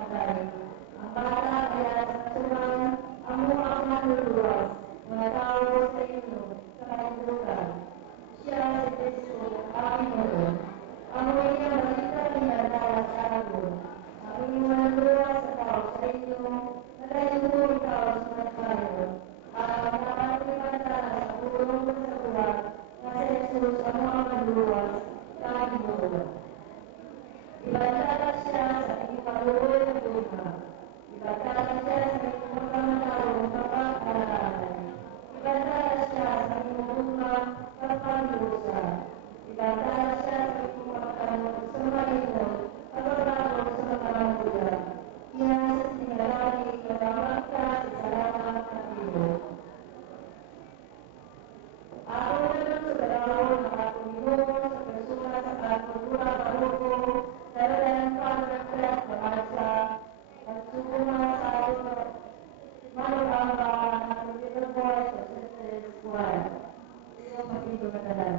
patay. Ang bata ay asasuhan, amo ang manluluwas, mga tao sa inyo, sa kaibutan. Siya si Kristo, aming Panginoon. Amo niya balita pinadala sa atin. Ang inyong manluluwas sa tao sa inyo, nalayo ikaw sa mga tayo. Ang nakapagpapatala sa pulong sa buwan, na si Jesus, amo ang manluluwas, aming Panginoon. Ibantala siya sa inyong kaluoy na lupa. Ibantala siya sa inyong magkamatawang kapag-aralan. Ibantala siya sa inyong lupa kapag-lusa. Ibantala siya sa inyong magkamot sa malinod kapag-araw sa magkamamulan. Iyan sa sinalagi kapag ka sa salamat at ibig. Ako naman sa dalaw ng aking Panginoon sa persona sa kultura paruko, dalalang pagkaklas pag-asa, at sumuma sa ating malabamba ng little boy sa Sisters Squad. Ito makito katalan.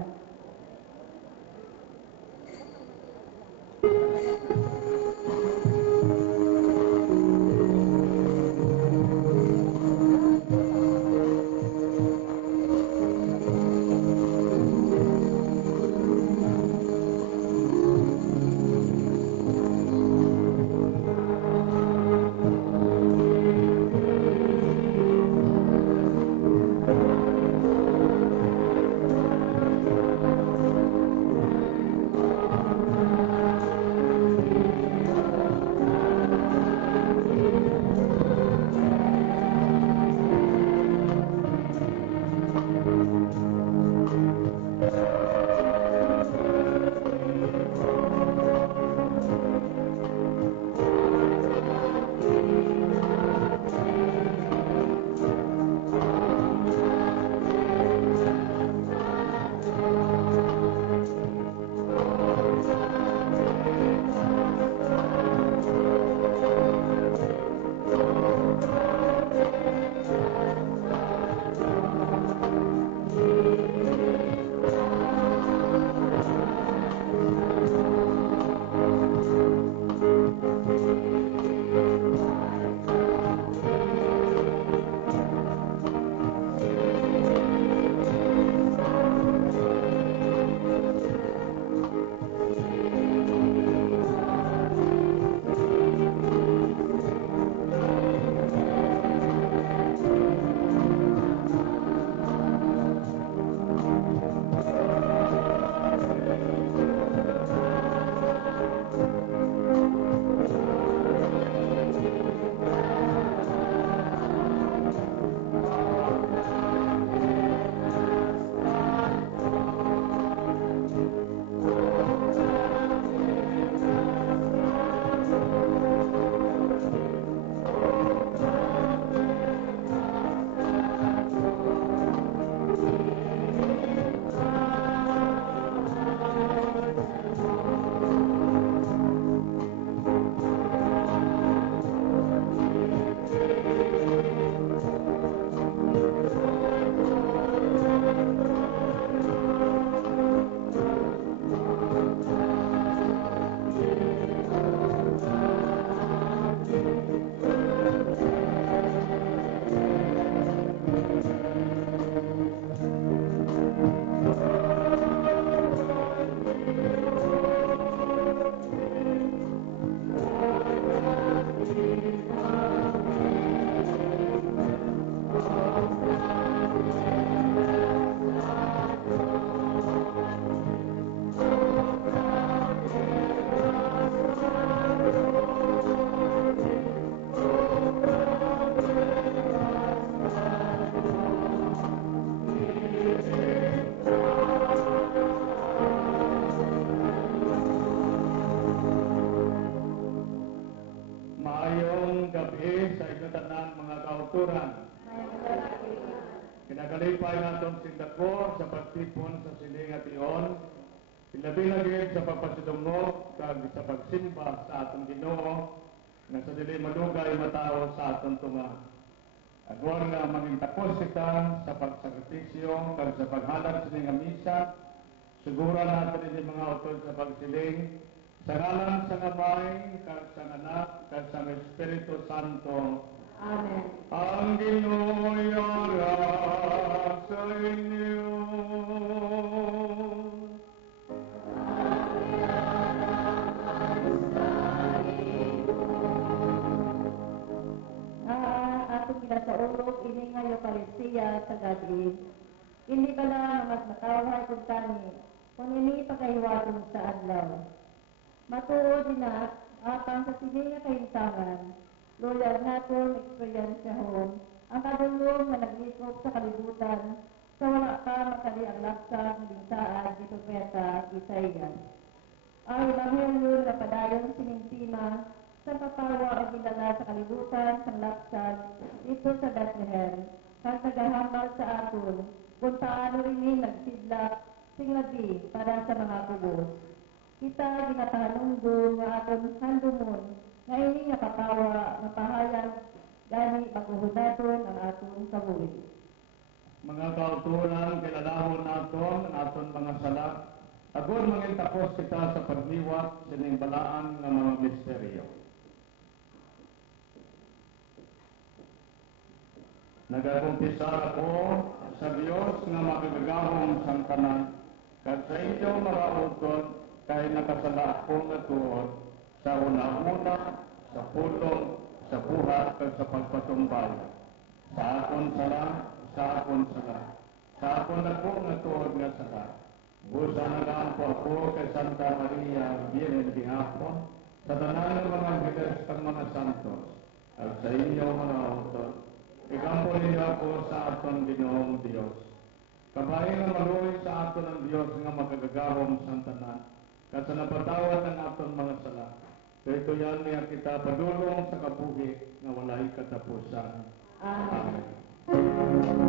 Kinakalipay natin sindako sa pagtipon sa siling at iyon, ilabi lagi sa pagpasidungog kag sa pagsimba sa atong Ginoo nga sa dili malugay matao sa atong tunga. Agwar nga maging tapos kita sa pagsakripisyo kag sa paghalad sining nga misa, siguran natin ini mga utod sa pagsiling sa ngalan sa Amay kag sa Anak, kag sa Espiritu Santo. Amen. Ang Ginoo'y harap sa inyo. Atong ginasaulog ini nga Eucharistia sa gabi. Hindi ba lang mas matawag kung tani, kung ini pagkahiwaton sa adlaw. Matuod na, apang sa sini nga kahintangan, loyal naton eksperyensyahon, ang kadulong nga naglikop sa kalibutan, sa wala pa makali ang laksang bintaan ni Propeta Isaias. Ang Ebanghelyo na padayon sinintima sa papawa o ginala sa kalibutan sa laksad ito sa Bethlehem, kang nagahambal sa aton, kung paano rin nagsidlak singlabi para sa mga kubos. Kita ginapahanunggo nga aton handumon nga ini nga papawa nga pahayag gani maguhudaton ang aton kabuhi. Mga kautulan, kilalahon naton ang aton mga sala. Agod mangin tapos kita sa pagliwat sa nimbalaan ng mga misteryo. Nagakumpisar ako sa Diyos nga magagahong sang tanan, kag sa inyo mga utod, kay nakasala ako nga tuod, sa una-una, sa pulong, sa buhat, kag sa pagpatumbal. Sa akon sala, sa akon sala. Sa akon ako nga tuod nga sala. Busa na lang po ako kay Santa Maria, Virgen de Hapon, sa tanan ng mga angeles kag mga santos, at sa inyo mga utod, ikampo ninyo ako sa aton Ginoong Dios. Kabahin nga maluoy sa aton ang Dios nga magagagahom sa tanan, kat sa napatawad ng aton mga sala. Kaya yan niya kita padulong sa kabuhi nga walay katapusan. Amen. Amen.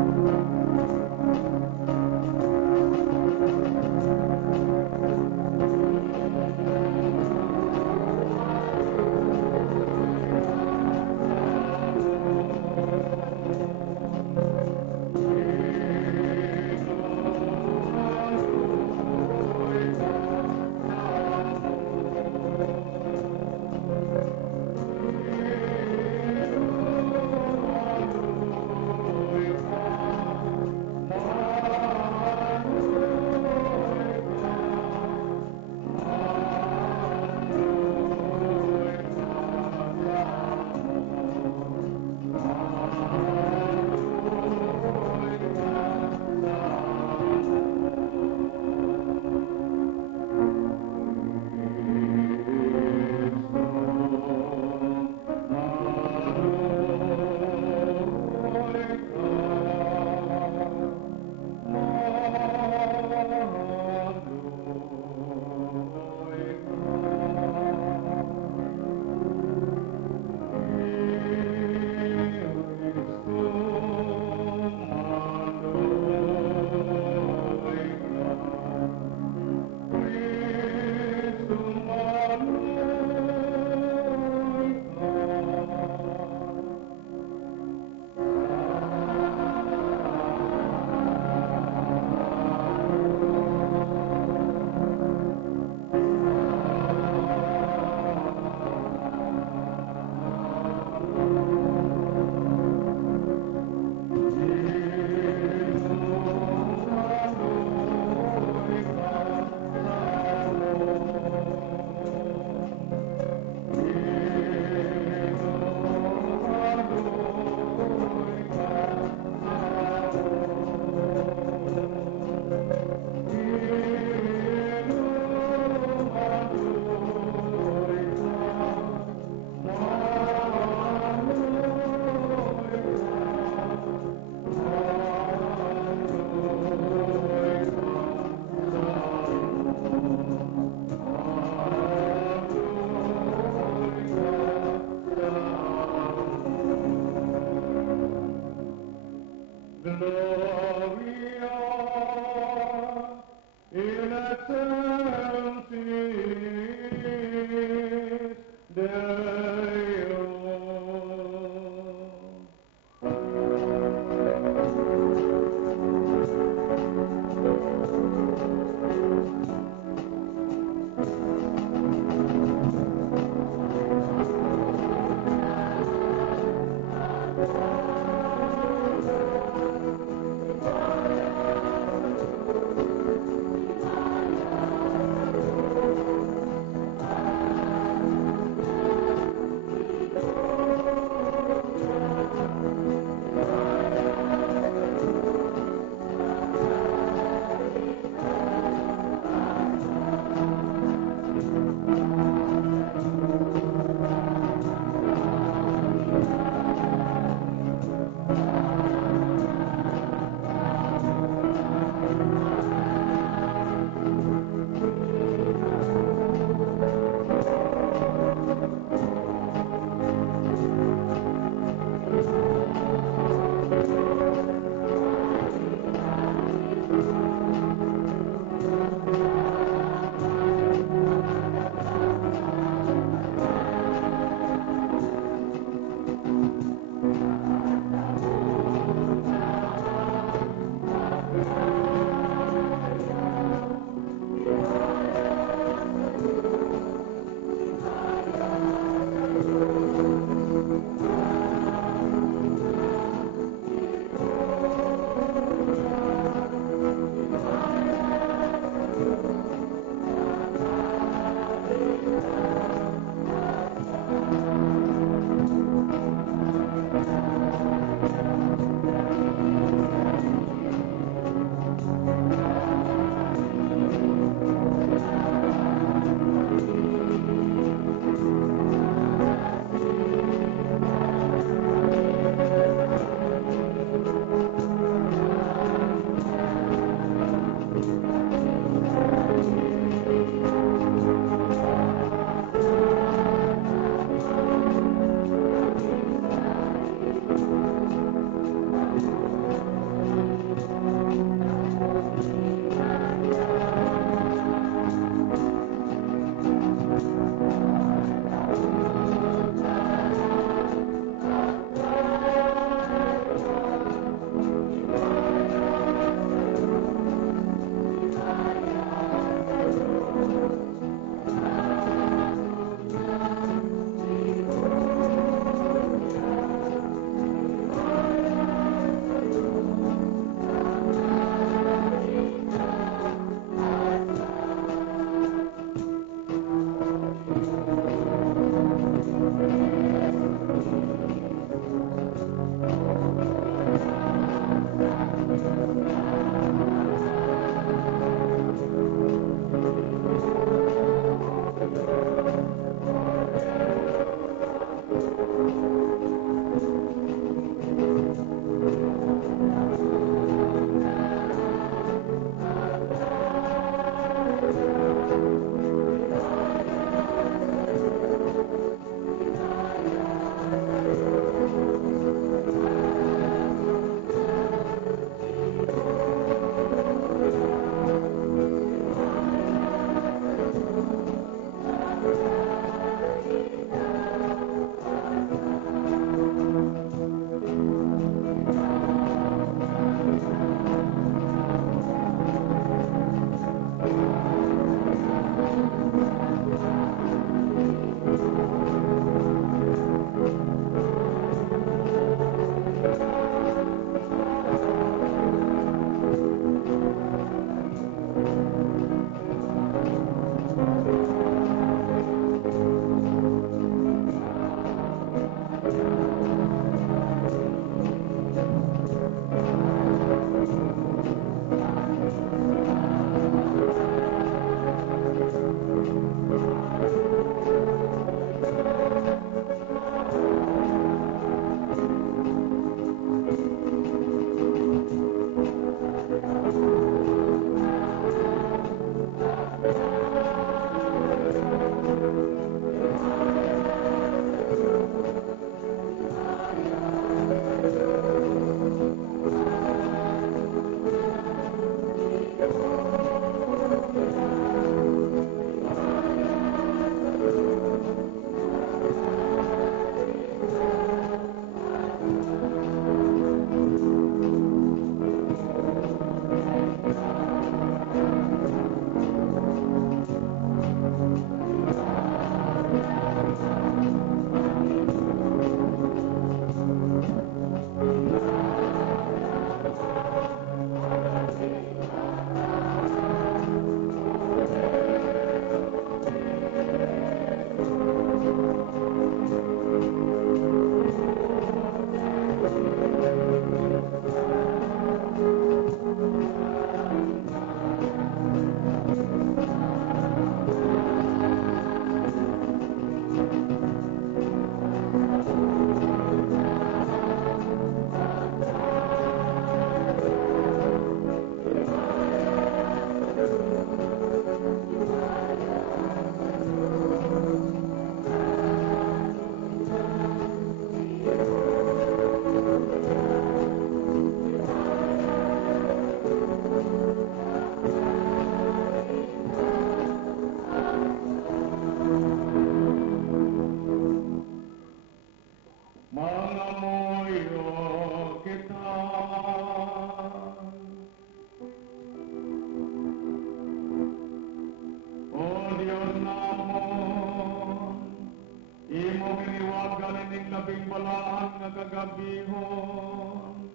imo giniwagan ining labing balaan nga kagabihon,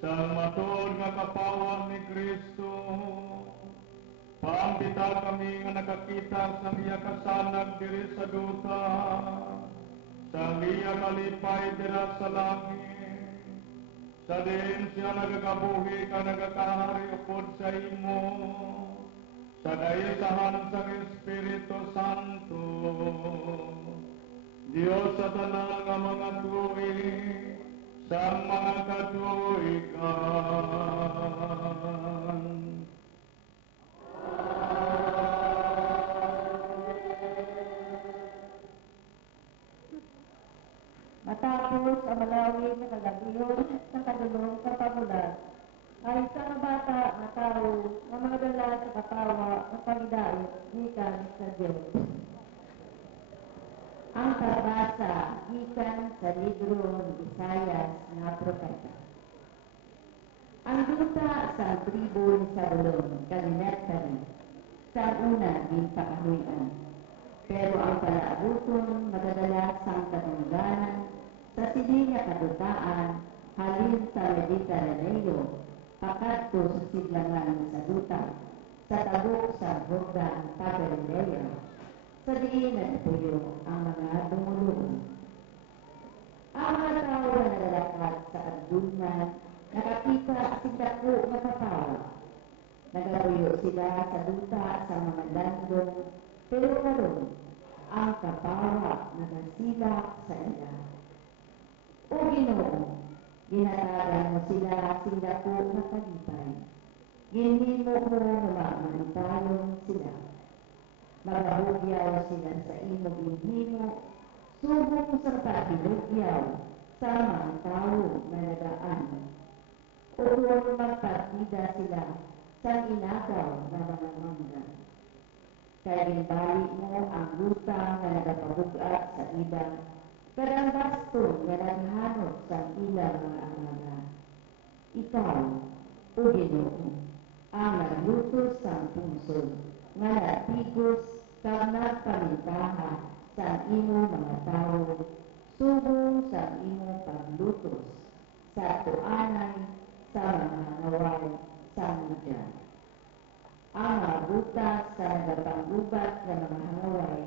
sa matod nga kapawan ni Kristo. Paambita kami nga nakakita sa iya kasanag diri sa duta, sa iya kalipay dira sa langit. Sa din siya nagakabuhi ka nagakahari upod sa imo, sa daisahan sa Espiritu Santo, Diyos sa tanang nga mga tuig, sa mga katuigan. Matapos ang malawig na kagabiyon sa kadulong kapagulat, ay isang bata na tao na mga dala sa kapawa ng pagdait gikan sa Diyos. Ang pagbasa gikan sa libro ni Isayas na propeta. Ang duta sa tribo ni Zabulon kalimertari sa una din pakahuyan. Pero ang palaabuton madadalas ang katungganan sa siling nga kadutaan halin sa Mediterraneo, pakadto sa sidlangan sa duta, sa tabok sa Jordan, Galilea, sa diin nagpuyo ang mga dumuluon. Ang mga tao na nalalakad sa kadulungan, nakakita ang dako na kapawa. Nagapuyo sila sa duta sa mga landong, pero karon ang kapawa nagasilak sa ila. O Ginoo, ginatagan mo sila dako na kalipay. Ginhimo mo na mamantayon sila. Magahugyaw sila sa imong ginhimo, subong sa paghinugyaw sa mga tao na nagaan. O kung magpartida sila sa inagaw na mga mangga. Kaya ginbali mo ang luta na nagapabugat sa ilang, kadang baston na naghanot sa ilang mga amaga. Ikaw, o Ginoo, ang naglutos sa puso, nga natigos sa nagpamintaha sa imo mga tao, subong sa imo paglutos, sa tuanay, sa mga hangaway, sa muda. Ang mga butas sa nagapanggubat sa mga hangaway,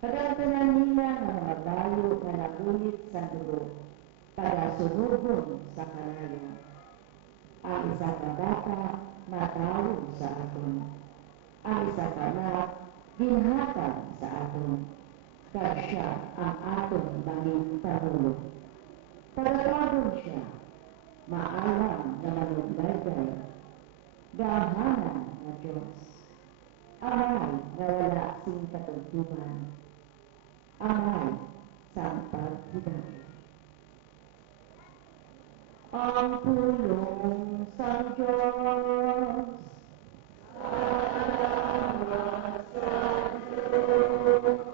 kadagdanan nila ng mga bayo na nagulit sa dugo, pagasunugon sa kanaya. Ang isa ka bata, matawag sa aton. Ang isa ka anak, ginhatag sa aton. Kaya siya ang aton banging pangulo. Pagkawag siya, maalam na manugbaygay, gahanan na Diyos. Amay na wala sing katugtugan. Amay sa paghidag. Ang tulong sa Diyos. Salamat sa Diyos.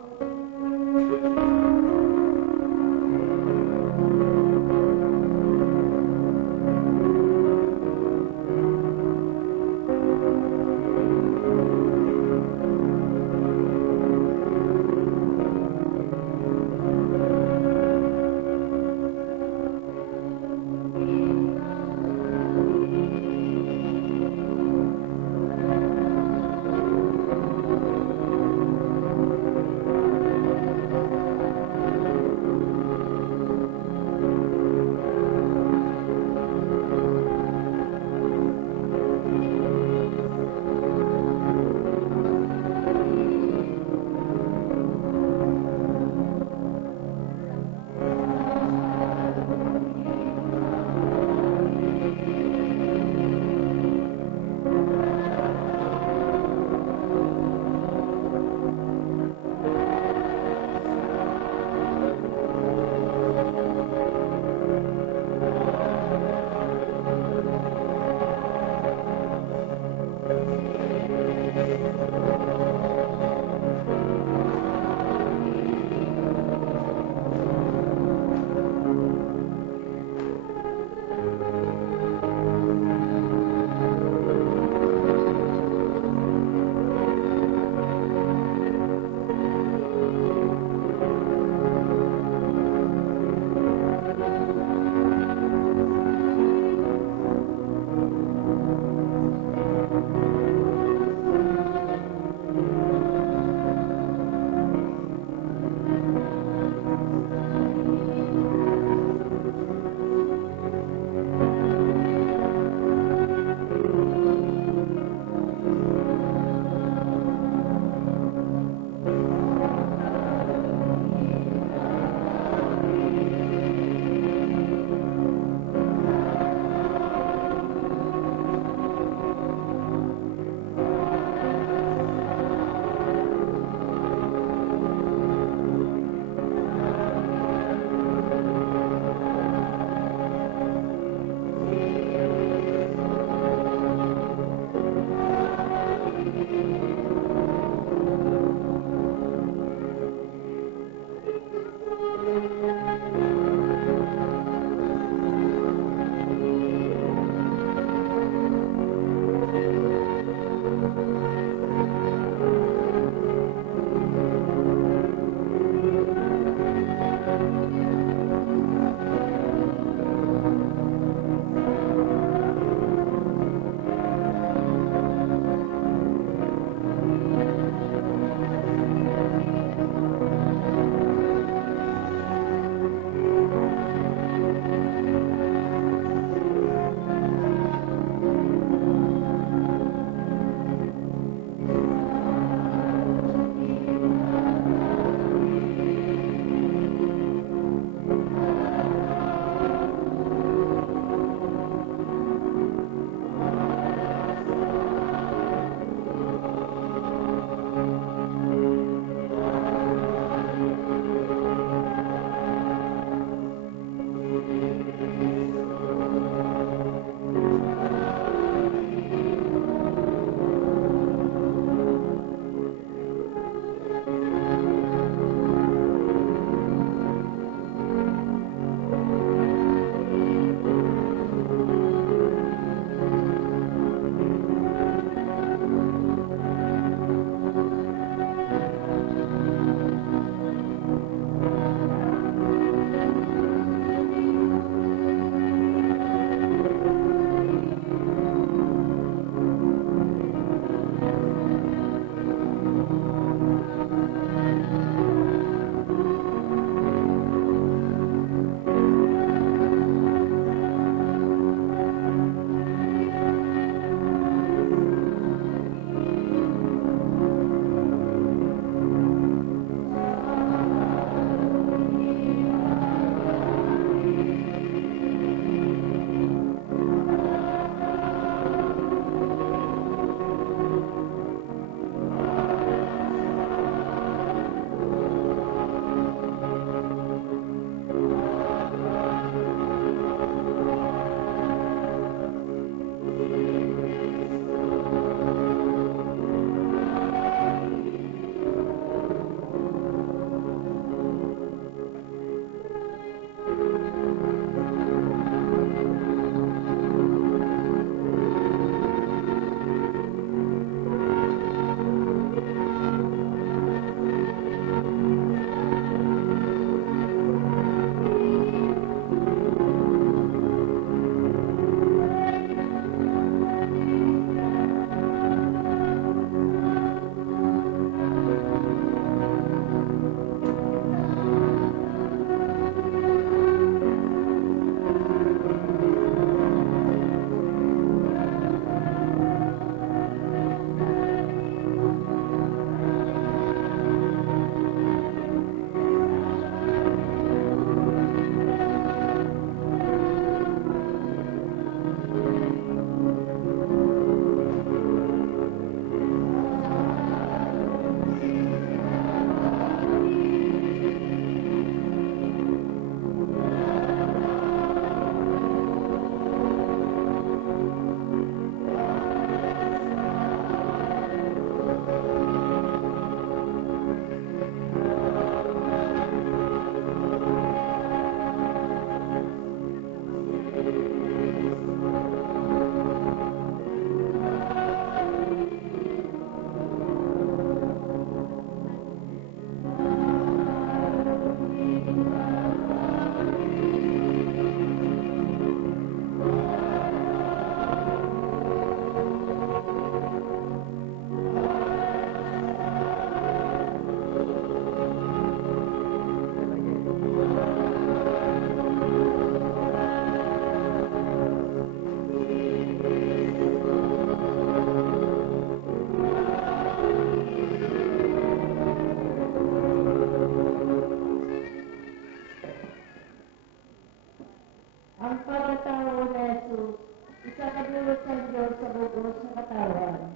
Ang pagkatao na Jesus, ikakadulot sa Diyos sa bugos sa katawan.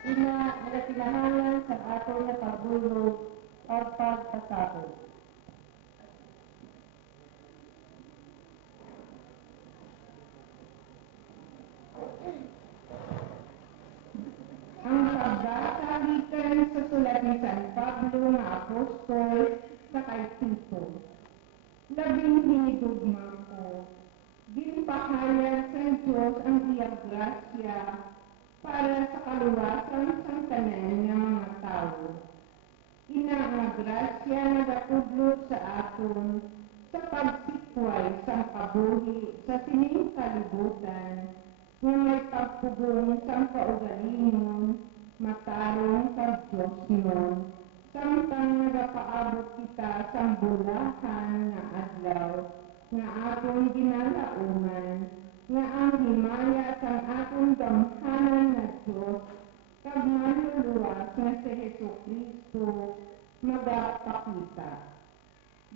Ina, nagkinahangan sa atong nakabulog, pagpagpasakot. Ang pagbasa gikan sa sulat ni San Pablo nga apostol sa kay Tito. Labing hinigugma ko, ginpahayag sa Diyos ang iyang grasya para sa kaluwasan sa tanan nga mga tao. Ina nga grasya nagatudlot sa aton sa pagsikway sa kabuhi sa sining kalibutan nga may pagpugong sa kaugalingon, matarong sa Diyos nun, samtang nagapaabot kita sa bulahan nga adlaw, nga atong ginalauman, nga ang himaya sa atong damhanan na Diyos, kag manluluwas nga si Jesucristo, magapakita.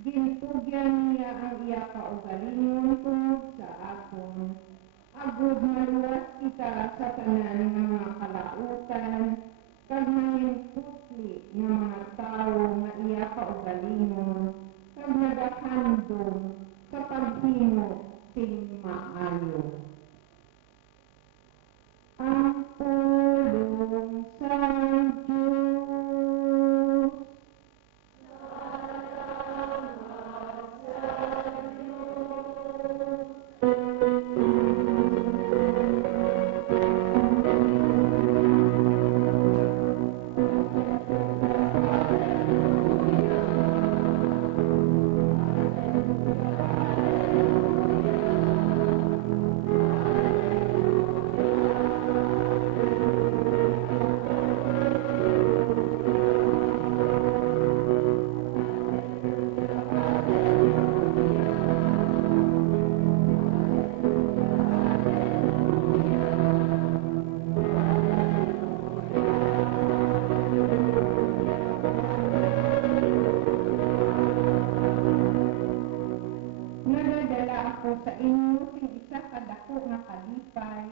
Gintugyan niya ang iya kaugalingon tungod sa aton, agud maluwas kita sa tanan nga mga kalautan, kag mangingputli nga mga tao nga iya kaugalingon, kag nagahandom sa paghimo sing maayo. Ang pulong sa Diyos. Nagadala ako sa inyo sing isa kadako nga kalipay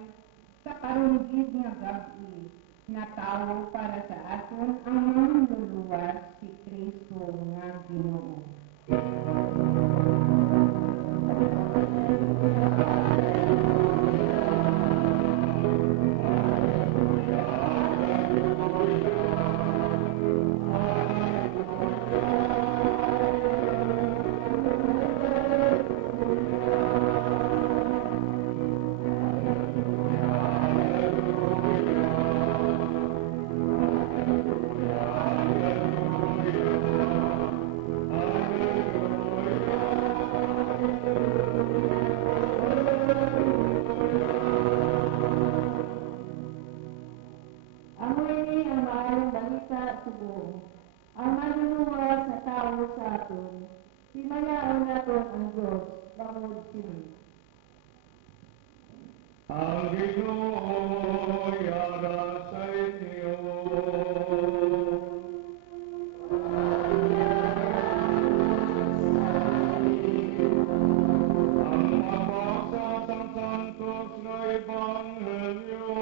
sa karunggid nga gabi na tawo para sa aton ang manluluwas si Kristo nga Ginoo. Amoy ni ang maayong balita subong. Ang manluluwas na tao sa aton, himayaon naton ang Diyos, bangod sini. Ang Ginoo yara sa inyo. Ang mabasa sa Santos nga Ebanghelyo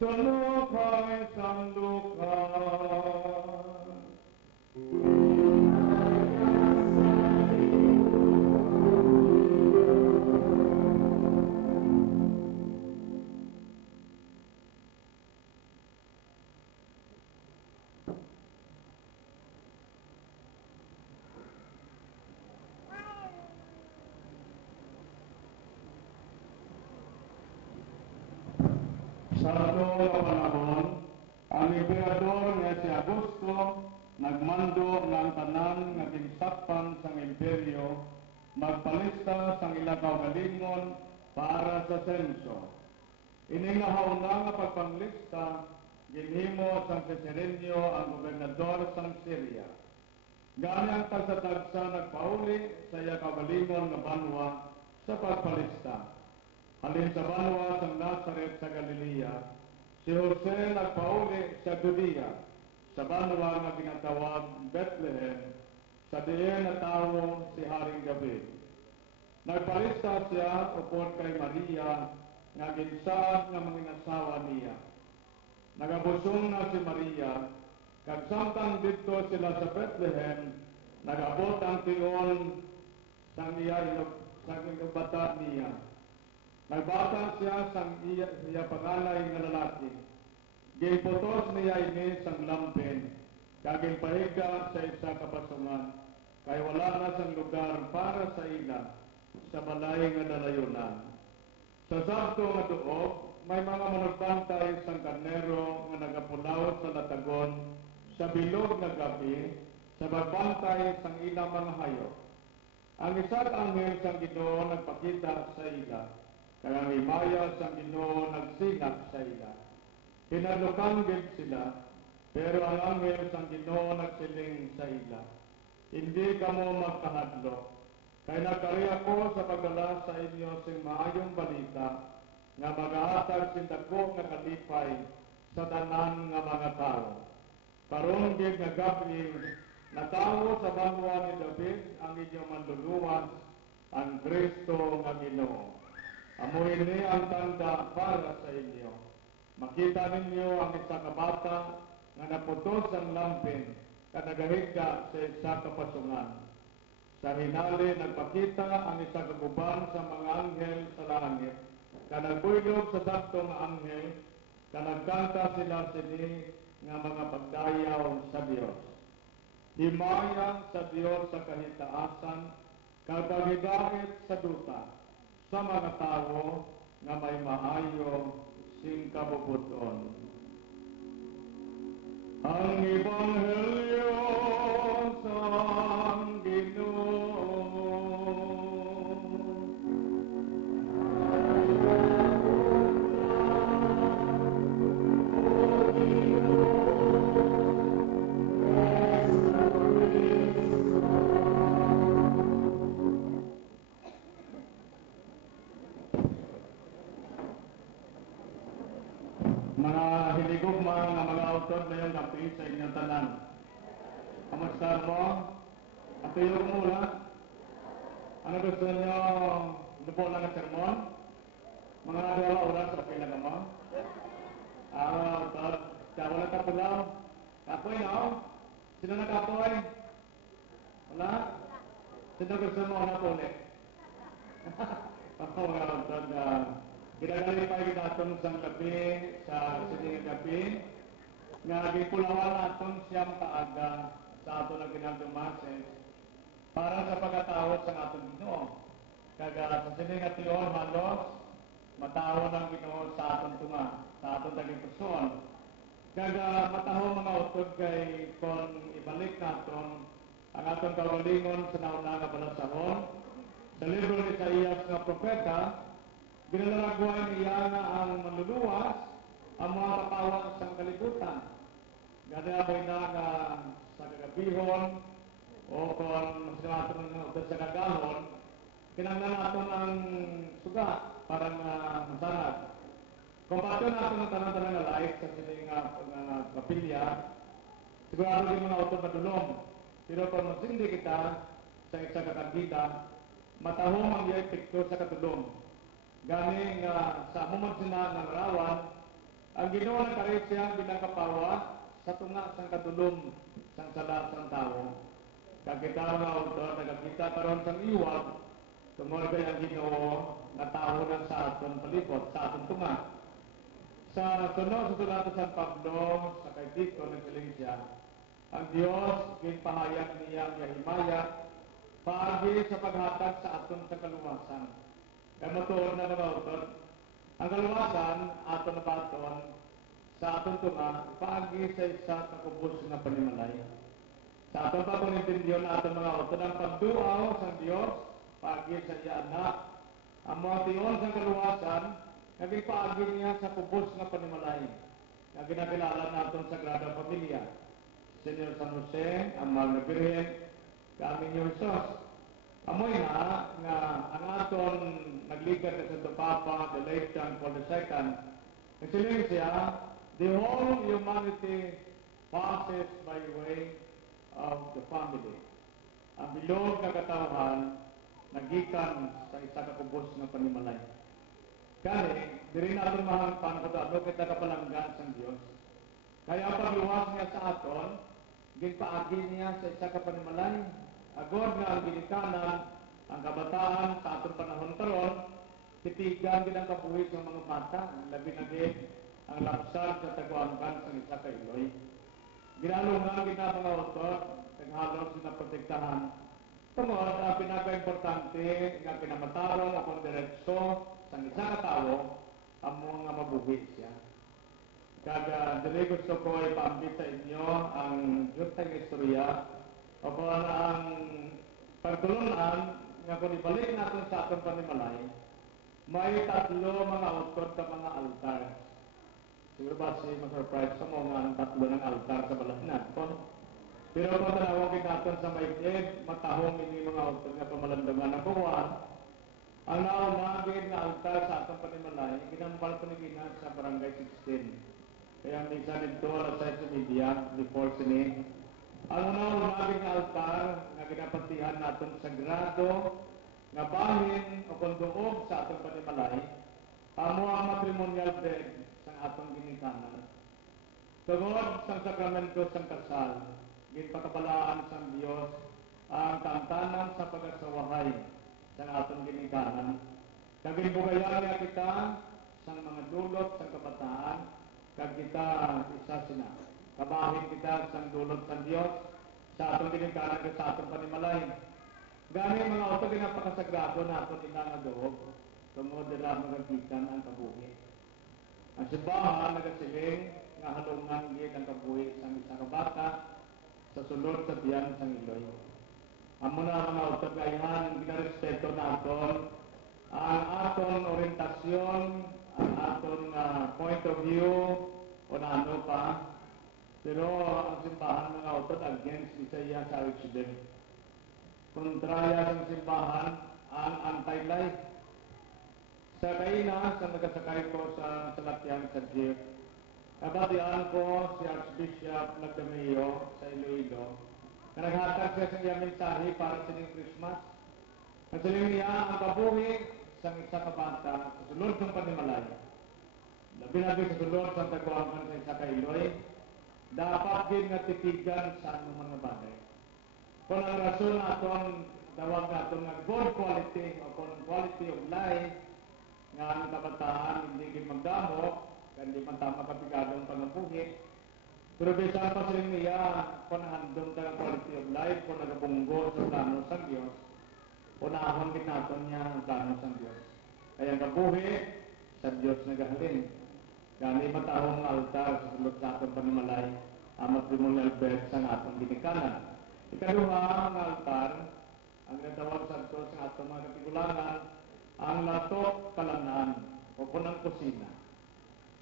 sunod kay San Lucas. Sa ato nga panahon, ang emperador nga si Augusto nagmando nga ang tanan nga ginsakpan sang imperyo magpalista sang ilang kaugalingon para sa senso. Ining nahauna nga pagpanglista ginhimo sang Cesarenio ang gobernador sang Syria. Gani ang tagsa-tagsa nagpauli sa iya kaugalingon nga banwa sa pagpalista. Halin sa banwa sang Nazareth sa Galilea, si Jose nagpauli sa Judea, sa banwa nga ginatawag Bethlehem, sa diin na tawo si Haring David. Nagpalista siya upod kay Maria nga ginsad nga manginasawa niya. Nagabusong na si Maria, kag samtang dito sila sa Bethlehem, nagabot ang tion sang inubata niya. Nagbata siya sang iya pangalay nga lalaki. Giputos niya ini sang lampin, kag gipahiga sa isa ka pasungan, kay wala na sang lugar para sa ila sa balay nga dalayunan. Sa Sabto nga duog, may mga manugbantay sang karnero nga nagapulaw sa latagon sa bilog nga gabi sa pagbantay sang ilang mga hayop. Ang isang anghel sang Ginoo nagpakita sa ila, kaya ang himaya sang Ginoo nagsingak sa ila. Hinalukan gid sila, pero ang anghel sang Ginoo nagsiling sa ila, hindi kamo magkahadlok. Kaya nagkari ako sa pagdala sa inyo sing maayong balita nga mag-ahatag sin dako nga kalipay sa tanan nga mga tao. Karon gid nga gabi natawo sa banwa ni David ang inyong manluluwas, ang Kristo nga Ginoo. Amo ini ang tanda para sa inyo. Makita ninyo ang isa ka bata nga naputos ang lampin kad nagahiga sa isa ka pasungan. Sa hinali nagpakita ang isa ka guban sa mga anghel sa langit, kad nagbuylog sa dakto nga anghel, kad nagkanta sila sini nga mga pagdayaw sa Dios. Himaya sa Dios sa kahitaasan, kag pagidait sa duta sa mga tawo nga may maayo sing kabubuton. Ang Ebanghelyo sa Ginoo. Mga hiligugma nga mga autor na yung kapi sa inyong tanan. Kamusta mo? At yung mula? Ano gusto nyo lupo lang ang sermon? Mga 2 oras okay lang mo? Autor, siya wala kapulaw. Kapoy na Sino na kapoy? Wala? Sino gusto mo na puli? Ako mga autor na ginagaling kita atong sang gabi sa sining gabi nga gipulawan atong siyam kaaga sa ato na ginagdumases para sa pagkatawad sa atong Ginoo. Kaga sa sining nga tion halos matawon ang Ginoo sa atong tunga, sa atong tagipuson. Kaga mataho mga utod kay kon ibalik naton ang atong kaugalingon sa nauna nga balasahon sa libro ni Isaías nga propeta. Ginalaraguan niya na ang manluluwas ang mga katawan sa kalibutan. Ganabay na nga sa kagabihon o kung masinaton ng sa kagahon, kinanglan natin ang suga para masanag. Kung pato natin ang tanang-tanang na life sa sining kapilya, sigurado yung mga utod madulong. Pero kung masindi kita sa isa kakagita, matahong ang epekto sa katulong. Gani nga sa muman sila ng rawan, ang Ginoo ng karisya ginakapawa sa tunga sang katulong sang salat sang tao. Kagita nga autor, nagakita karon sang iwag, tungod kay ang Ginoo nga tao na sa aton palibot, sa aton tunga. Sa sunod sa sulat sa San Pablo, sa kay Tito ng Silesia, ang Dios ginpahayag niya nga himaya paagi sa paghatag sa aton sa kaluwasan. Kaya matuod na mga utod, ang kaluwasan aton na baton sa aton tunga, paagi sa isa kakubos na panimalay. Sa aton pa panintindiyon na aton mga utod, ang pagduaw sa Diyos, paagi sa iya anak, ang mga tion sa kaluwasan, naging paagi niya sa kubos na panimalay, na ginakilala naton sa Sagrada Familia. Senyor San Jose, ang Mahal na Birhen, kami niyo Jesus. Amoy na nga ang aton naglikat sa Santo Papa, the late John Paul II, nagsiling siya, the whole humanity passes by way of the family. Ang bilog na katawhan nagikan sa isa ka kubos nga panimalay. Kani, diri naton mahangpan kung ano kita kapalanggan sa Dios. Kaya pagluwas niya sa aton, ginpaagi niya sa isa ka panimalay, agod nga ang ginikanan, ang kabataan sa aton panahon karon, titigan din ang kabuhi ng mga bata, labi na din ang lapsar sa taguangkan sa isa ka iloy. Ginalungan kita mga autor, naghalos na protektahan. Tungod, ang pinaka-importante nga pinamatarong o kung diretso sa isa ka tao, amo nga mabuhi siya. Kaya dili gusto ko ipaambit sa inyo ang jutang istorya o kung ang pagtulunan nga kung ibalik natin sa atong panimalay, may 3 mga autor sa mga altar. Siguro ba si ma-surprise sa mga ang 3 ng altar sa balat natin? Pero kung tanawagin natin sa maigid, matahong ini mga autor nga pamalandaman ng buwan, ang naunagin na altar sa atong panimalay, ginambal ko ni Ginas sa barangay 16. Kaya minsan ito, alas 6:30, before sini. Ang naunagin na altar, nga ginapatihan natin sagrado, nga bahin o kondoog sa atong panimalay, amo ang matrimonial bed sa atong ginikanan. Tungod sa sakramento sa kasal, ginpakabalaan sa Dios ang kantanan sa pag-asawahay sa atong ginikanan. Kaginbugayan niya kita sa mga dulot sa kabataan, kag kita isa sina. Kabahin kita sa dulot sa Dios sa atong ginikanan sa atong panimalay. Gani mga auto ginapakasagrado naton ila nga duog, tungod dira magagikan ang kabuhi. Ang simbahan nagasiling nga halungan gid ang kabuhi sa isa ka bata sa sulod sa tiyan sang iloy. Amo na mga auto gayhan ginarespeto naton ang aton orientasyon, ang aton point of view o na ano pa. Pero ang simbahan mga auto against isa iya sa accident. Kontraya ng simbahan ang anti-life. Sa kaina, sa nagasakay ko sa salakyan sa jeep, nabatian ko si Archbishop Nagdameo sa Iloilo, na naghatag siya sa iya mensahe para sa Christmas. Nagsaling niya ang kabuhi sa isa ka bata sa sulod ng panimalay. Labi natin sa sulod sa taguangan sa isa ka Iloy, dapat din nga titigan sa anong mga bagay. Kung ang rason natin, tawag natin nga good quality o kung quality of life, nga ang kabataan hindi din magdamo, hindi man tama kapigadong pangabuhi. Pero bisan pa sila niya, kung nahandong ka ng quality of life, kung nagabunggo sa plano sa Diyos, unahon din natin niya ang plano sa Diyos. Kaya ang kabuhi, sa Diyos nagahalin. Gani matahong altar sa sulod sa atong panimalay, ang matrimonial bed sa atong ginikanan. Ikaduha ang altar, ang natawag sa Diyos sa atong mga katigulangan, ang latok kalanaan o punang kusina.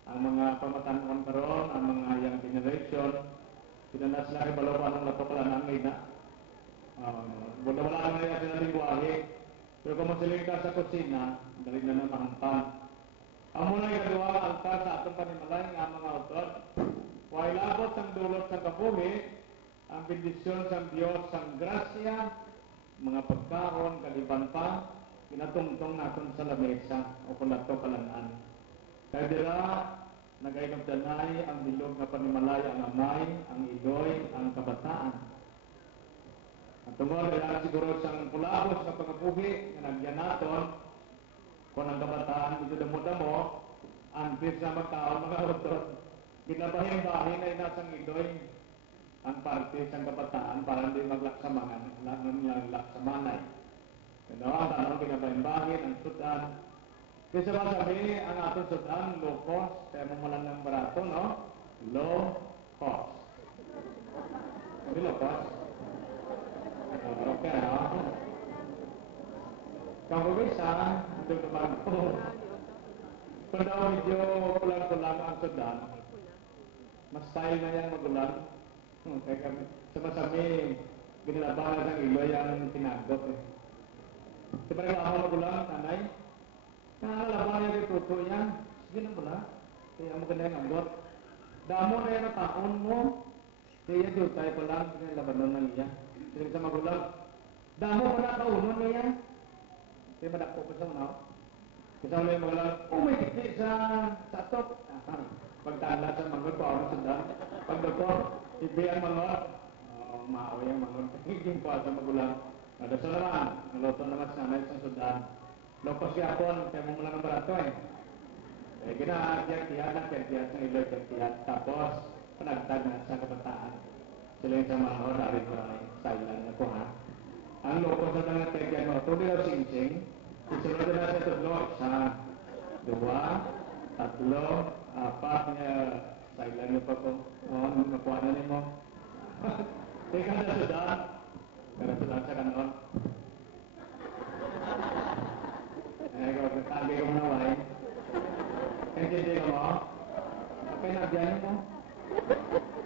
Ang mga pamatanon karon, ang mga young generation, pinanas na ibalawan ng latok kalanaan may na. Wala na yan sila lingwahe. Pero kung masiling ka sa kusina, dali na namangpan. Ang muna ikaduha ang altar sa atong panimalay ng mga autor, while labot ang dulot sa kabuhi, ang bendisyon sa Diyos, ang grasya, mga pagkaon, kaliban pa, pinatungtong natin sa lamesa o kung nato kalanaan. Kaya dira, nagayagdanay ang bilog na panimalay, ang amay, ang iloy, ang kabataan. At tungkol, kaya siguro siyang kulabos na pagkabuhi, na nagyan natin, kung ang kabataan, ito damo-damo, antes na magkaon mga autor, ginabahin-bahin ay nasang iloy, ang parte sa kabataan para hindi maglaksamangan, maglaksamanay. Ano, ang tanong ginabahin-bahin, ang sudan. Kasi ba sabi, ang atong sudan, low cost, kaya mamalan ng barato, no? Low cost. Hindi low cost? Okay, no? Kung bisa, ito naman po. Kung daw medyo kulang-kulang ang sudan, mas style na yan magulang. Kaya kami, sama-sami, ginilabahan ng iloy ang tinagot eh. Sebenarnya ako magulang, nanay, nakakalabahan niya yung tuto niya, sige na pala, kaya mo ganda yung anggot. Damo na yan ang taon mo, kaya doon tayo pala, sige labanon na niya. Sige sa magulang, damo pala kaunon niya, Di madako pa sa mga. Kasama yung mga lang, may kiti sa top. Pagtala sa mga ko, ako sundan. Pagdako, ibiyan mga, maawa yung mga, higing pa sa magulang. Nadasal naman, naluto naman sa nanay sa sundan. Lopos yapon, kaya mo mula ng barato eh. Kaya kiyak ng iloy, kiyak. Tapos, panagtag na sa kabataan. Sila yung sa mga horarin ko na silent na ko ha. Ang lopos na mga kiyak mo, tuloy daw sing-sing. Isunod na sa tatlo, isa, dua, tatlo, apat niya silent na pa ko. Nakuha na niyo mo. Teka na sudan. Pero sudan sa kanon. Kagi ko muna wine. Hindi ko mo. Okay na, diyan mo.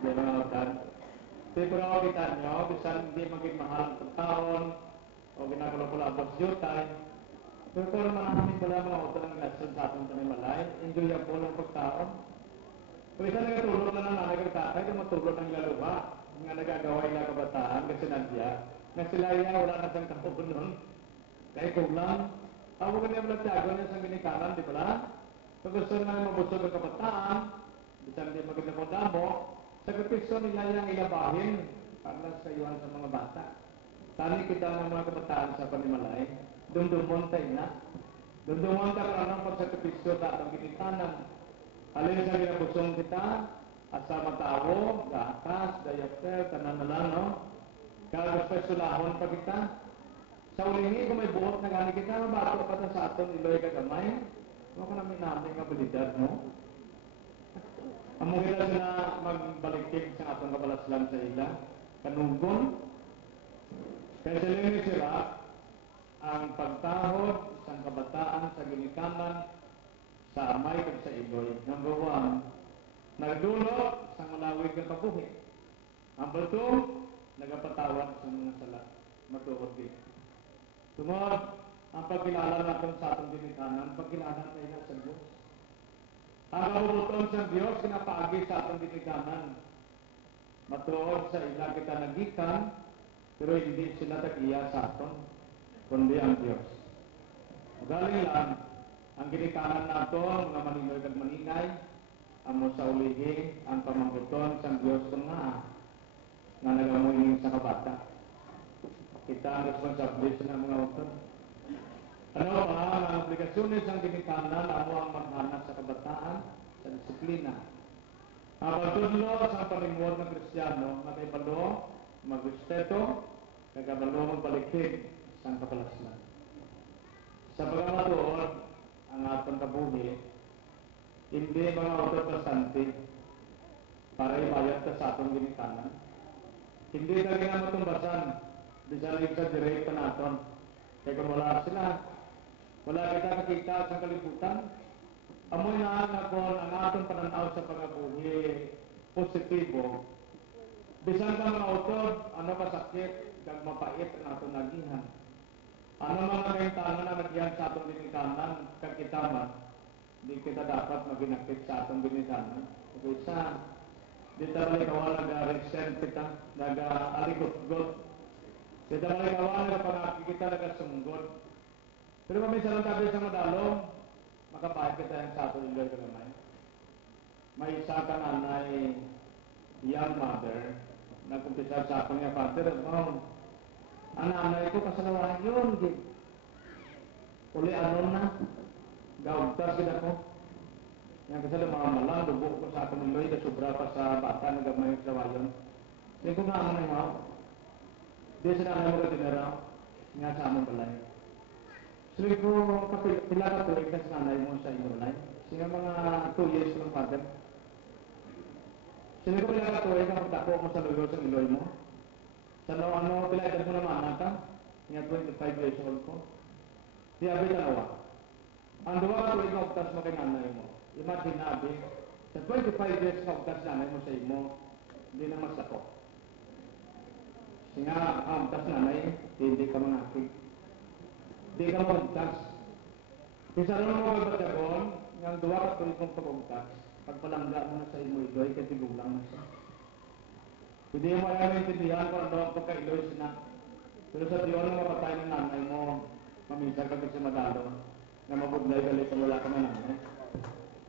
Diyan mga utan. Pero kita nyo, bisan hindi maging mahal ang pagtaon, o ginagulong-gulong abos jutay. Pero kung naman pala mga utan ang lesson sa atong tanimalay, enjoy ang po ng pagtaon. Kung isa nagatulog na ng nanay kang tatay, na matulog ng laluha, nga nagagaway na kabataan, kasi nandiya, na sila wala na siyang kahon nun. Kaya kung lang, ako ka niya malagtago niya sa ginikanan, di ba lang? Kung gusto nga mabusog ang kabataan, bisan di maganda mo damo, sa kapiso nila yung ilabahin para sa iwan sa mga bata. Tani kita ng mga kabataan sa panimalay, dumdumon tayo na. Dumdumon tayo kung anong pagsakapiso sa atong ginikanan. Alin sa ginabusong kita, asa matawo, gatas, dayapter, tanan na lang, no? Kaya gusto sulahon pa kita. Sa ulingi, kung may buhot na gani kita, mabato pa sa aton iloy kagamay. Ano ka namin namin nga balidad, no? Amo kita na magbalikik sa atong kabalaslan sa ila. Kanunggon. Kaya sila ni sila, ang pagtahod sa kabataan sa ginikanan sa amay kag sa iloy. Number 1, nagdulot sa malawig nga kabuhi. Number 2, nagapatawad sa mga sala. Matuod din. Tungod, ang pagkilala natin sa atong ginikanan, pagkilala tayo sa Diyos. Ang kabubuton sa Diyos, kinapaagi sa atong ginikanan. Matuod sa ila kita nagikan, pero hindi sila tagiya sa aton, kundi ang Diyos. Magaling lang, ang ginikanan nato, mga maninoy kag maninay, amo sa ulihi, ang pamangguton sa Diyos kung nga nagamuhin sa kabata. Kita ang responsibility ng mga utod. Ano pa, ang obligasyones ng ginikanan, amo ang maghanap sa kabataan, sa disiplina. Ang pagtudlo sa paningwod ng Kristiyano, na kay balo, magrespeto, kay kabalo magbalikid sa kabalaslan. Sa pagkamatuod, ang atong kabuhi, hindi mga utod bastante para ibayad ka sa atong ginikanan. Hindi ka ginamatungbasan, bisan exaggerate pa naton. Kaya kung wala sila, wala kita nakita sa kalibutan. Amoy na nakon ang atong pananaw sa pagabuhi positibo. Bisan ka mga utod, ano ka sakit, kag mapait ang atong nagihan. Ano mga kaintanan na nagihan sa atong ginikanan, kag kita man, di kita dapat maginakit sa atong ginikanan. Okay, sa di tayo kawan nag-resent kita, nag-alikot-got. Di tayo kawan nag-pangaki kita, nag-sumunggot. Pero kung minsan lang tabi sa madalong, makapahit kita yung sa atong iloy kagamay. May isa ka nanay, young mother, nagkumpisa sa atong yung father, ang nanay ko kasalawahan yun, uli ano na, gaugtas kita ko. Yang kasi mga malang, dugo ko sa atong iloy, sobra pa sa bata na gamay sa wayon. Hindi ko nga ano na yung di sa nanay mo ka tinaraw, nga sa among balay. So ko pila ka tuloy ka sa nanay mo sa inyong balay. Sino mga 2 years ng father. Sino ko pila ka tuloy ka magdako mo sa lulo sa iloy mo. Sa ano, pila edad mo naman anak ka, nga 25 years old ko. Di abi tanawa. Ang duwa ka tuloy ka magtas mo kay nanay mo. Imagine na abi, sa 25 years ka magtas nanay mo sa imo, hindi na masako. Singa ang magtas nanay, hindi ka mangakig. Hindi ka magtas. Isa rin mo magbajagon, ng duwa ka tuloy kong pagugtas, pagpalangga mo na sa imo iloy, kasi gulang na siya. Hindi mo ayaw intindihan kung ano ang pagka-iloy sina. Pero sa diyon na mapatay ng nanay mo, Maminsan kami sa madalo, na mabudlay galit ang wala ka na namin.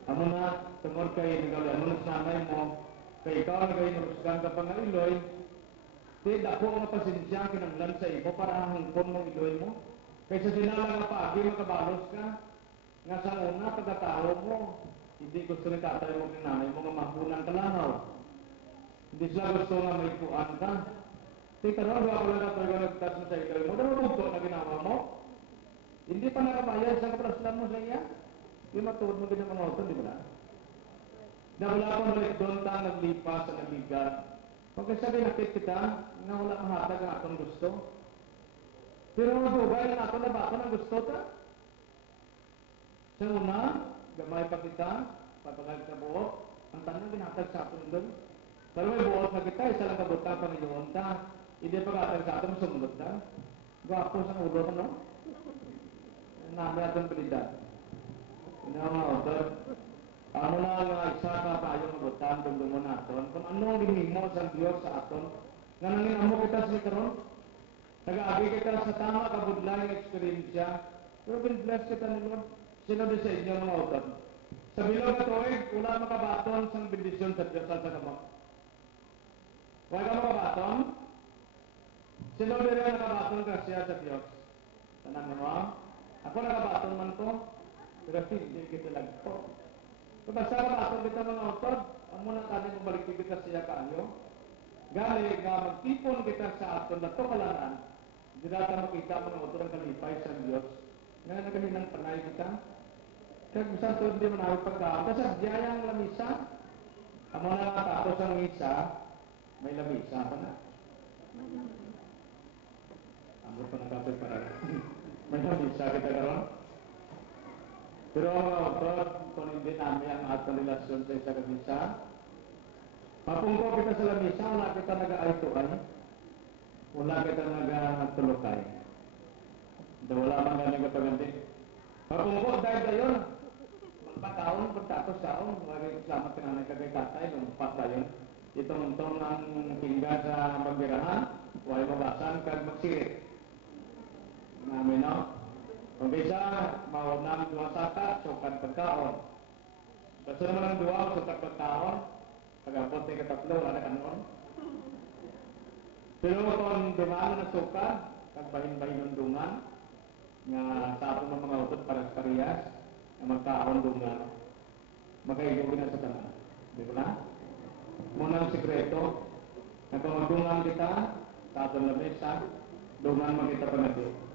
Amo na, tungod kay nagawin mo sa nanay mo, kay ikaw nagawin ka pa nga iloy, di dako ang pasensya kinanglan sa imo para hangkon mong iloy mo. Kaysa sinala nga pagi makabalos ka, nga sa una pagkatao mo, hindi gusto ni tatay mo ni nanay mo nga mapunan ka langaw. Hindi sila gusto nga may kuan ka. Di karon wa pala ka tayo nagtas mo sa iloy mo, dahil bugto na ginawa mo. Hindi pa nakabayad sa kapraslan mo sa iya. Di matuod mo din ang mga auto, di ba? Na wala pang balik doon ta naglipas sa nagligat. Pag sabi nakit kita, nga wala mahatag ang atong gusto. Pero madugay na ato na ba ito ng gusto ta? Sa una, gamay pa kita, pagpagay sa buot, ang tanong ginatag sa atong doon. Pero may buot na kita, isa lang kabutang pa ngayon ta. Hindi pag-atag sa atong sumunod ta. Gwapo sa ulo na, no? Nami atong pilidad. Ina mga autor, amo na nga isa ka payong mabutan dumdumo naton kung ano ang ginimo sa Dios sa aton nga nanginamo kita sa karon nag-aagi kita sa tama kabudlay ng eksperyensya pero bless kita ni Lord sino din sa inyo mga autor sa bilog na tuwig wala makabaton sa bendisyon sa Dios sa kamot wala ka makabaton sino din ang nakabaton grasya sa Dios tanan mo ako nakabaton man ko pero hindi kita lagpo. Kung basta ka kita mga autor, ang muna tayo mabalik kita siya kanyo. Gali nga magtipon kita sa aton na kalanan, hindi natin makita mga autor ang kalipay sa Diyos. Nga nagalinang panay kita. Kaya bisa ito hindi manawit pagkaon. Kasi diyayang lamisa, ang mga tapos ang misa, may lamisa pa na. Amor pa nagkapit para may lamisa kita karon. Pero kung hindi namin ang atong relasyon sa isa kabisa, mapungko kita sa lamisa, wala kita nag-aaytuan, wala kita nag-tulukay. Wala man galing kapaganti. Mapungko dahil dayon, magpataon, pagtapos taon, salamat ka na kagay tatay, lumpat dayon. Itong ang tingga sa magbirahan, huwag mabasan, kag magsirit. Namin, no? Kung bisa, maunang dua sata, sukat pagkaon. Basta naman ang dua, sukat pagkaon, pag-abot ay katatlo, wala na kanon. Pero kung dungan na sukat, kagbahin-bahin ng dungan, nga sa ato ng mga utot para sa kariyas, na magkaon dungan, magkaigawin na sa tanan. Di ba na? Muna ang sikreto, na kung magdungan kita, sa ato ng lamesa, dungan magkita pa na doon.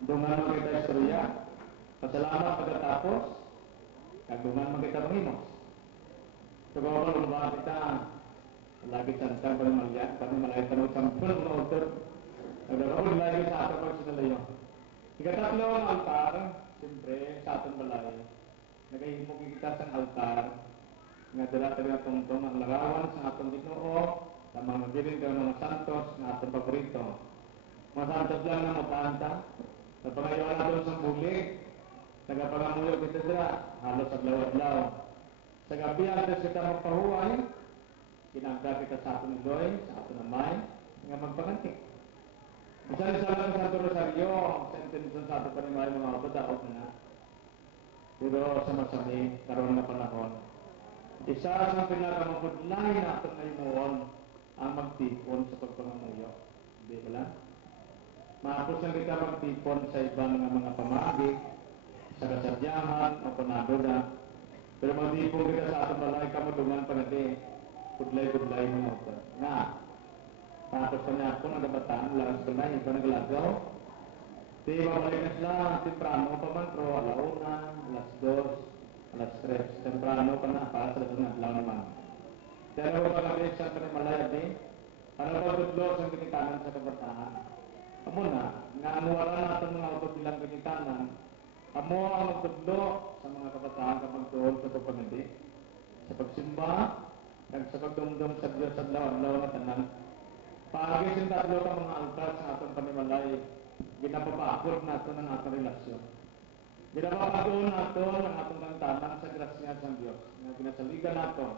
Dungan mo kita istorya, pasalamat pagkatapos, kagdungan mo kita pangimos. So kung lumba kita, lagi santang panimalaya tanong sampul mga autor, nagdaraon lagi sa ato pag sinalayo. Ikatatlo ang altar, siyempre sa atong balay, nagahimog kita sa altar, nga dala-dala tungtong ang larawan sa atong Ginoo, sa mga magiling ng mga santos na atong paborito. Mga santos lang na mutanta, sa pangayon natin sa bulig, nagapangamuyo kita dira, halos adlaw-adlaw. Sa gabi atas kita magpahuway, kinagda kita sa atong iloy, sa atong amay, nga magpagantik. Isa-isa lang sa atong rosaryo, sa intensyon sa atong panimay mga auto, daot na na. Pero sa masami, karoon na panahon. Isa sa pinakamapudlay na atong naimuon ang magtipon sa pagpangamuyo. Hindi ba lang? Maapos na kita magtipon sa ibang mga pamagi, sa kasadyahan, o panado na. Pero magtipon kita sa atong balay, kamadungan pa natin, pudlay-pudlay mga auto. Nga, tapos na niya ako, nagabataan, lakas ko na, iba naglagaw. Di babalik na sila, temprano pa man, pero alauna, alas 2, alas 3, temprano pa na, para sa lahat adlaw naman. Pero pagkabit sa panimalaya din, ano ba tudlo sa kinikanan sa kabataan? Amo na, nga anuwala natin mga auto bilang kinikanan, amo ang magtudlo sa mga kabataan kapag doon sa pagpagandi, sa pagsimba, kag sa pagdumdum sa Diyos sa adlaw-adlaw na tanan. Pagkisin tatlo ka mga altar sa atong panimalay, ginapapakot natin ang atong relasyon. Ginapapakot natin ang atong kantanan sa grasya sa Diyos, nga ginasaligan natin,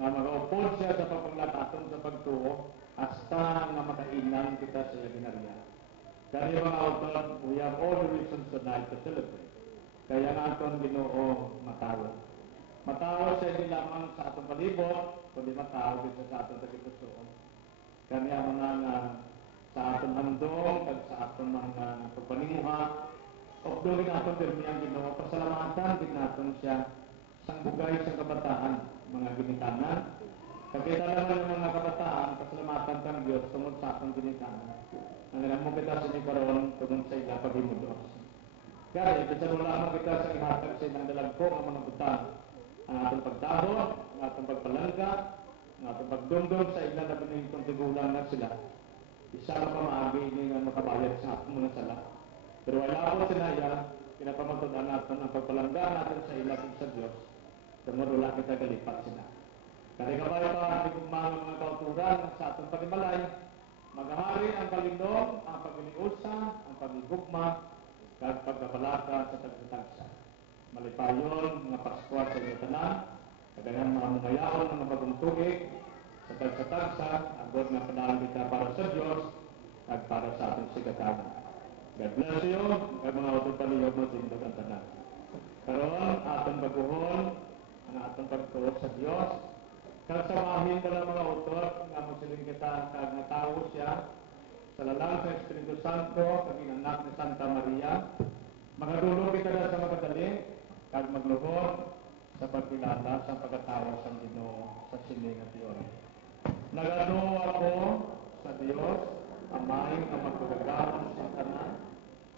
nga mag-upod siya sa papanglataton sa pagtuo, hasta nga makainan kita sa ginariya. Kaya mga autor, we have all the reasons tonight to celebrate. Kaya nga aton Ginoo matawag. Matawag sa hindi lamang sa atong palibot, kundi matawag din sa atong tagipusoon. Kanya man nga sa atong handong, at sa atong mga pagpanimuha, o doon aton pirmiyang Ginoo, pasalamatan din natin siya sang bugay sa kabataan, mga ginikanan. Kakita naman ng mga kabataan, pasalamatan kang Diyos tungod sa atong ginikanan. Ang mo kita sinikaroon tungod sa ila paghimudos. Kaya, ipinsalulang lamang kita sa ihatag sa ilang dalagko ang mga butang. Ang atong pagtaho, ang atong pagpalangga, ang atong pagdumdum sa ilang na binigitong tigulang na sila. Isa na pamaagi ini nga makabayad sa atong mga sala. Pero wala po sinaya, pinapamatudan natin ang pagpalangga natin sa ilang sa Diyos. Tungod wala kita kalipat sila. Kaya kabay pa, mga kauturan sa atong paghimalay, maghahari ang kalindong, ang pagiliusa, ang pagigugma, at pagkabalaka sa tagtagsa. Malipayon, mga Paskwa sa inyo tanan, kagayan mga mungayaon, mga bagong tugig, sa tagtagsa, agod na padalang kita para sa Diyos, at para sa ating sigatanan. God bless you, kay mga utupaliyog mo tindog ang tanan. Karoon, atong baguhon, ang atong pagtuos sa Diyos, kasamahin ka ng mga utot, nga musiling kita, kag natawo siya, sa lalang sa Espiritu Santo, kag inanak ni Santa Maria, magadulog kita na sa makadali, kag magluhod sa pagkilala sa pagkatawa sa Ginoo sa sining at iyon. Nagano ako sa Diyos, Amay ang magpagagawang sa tanan,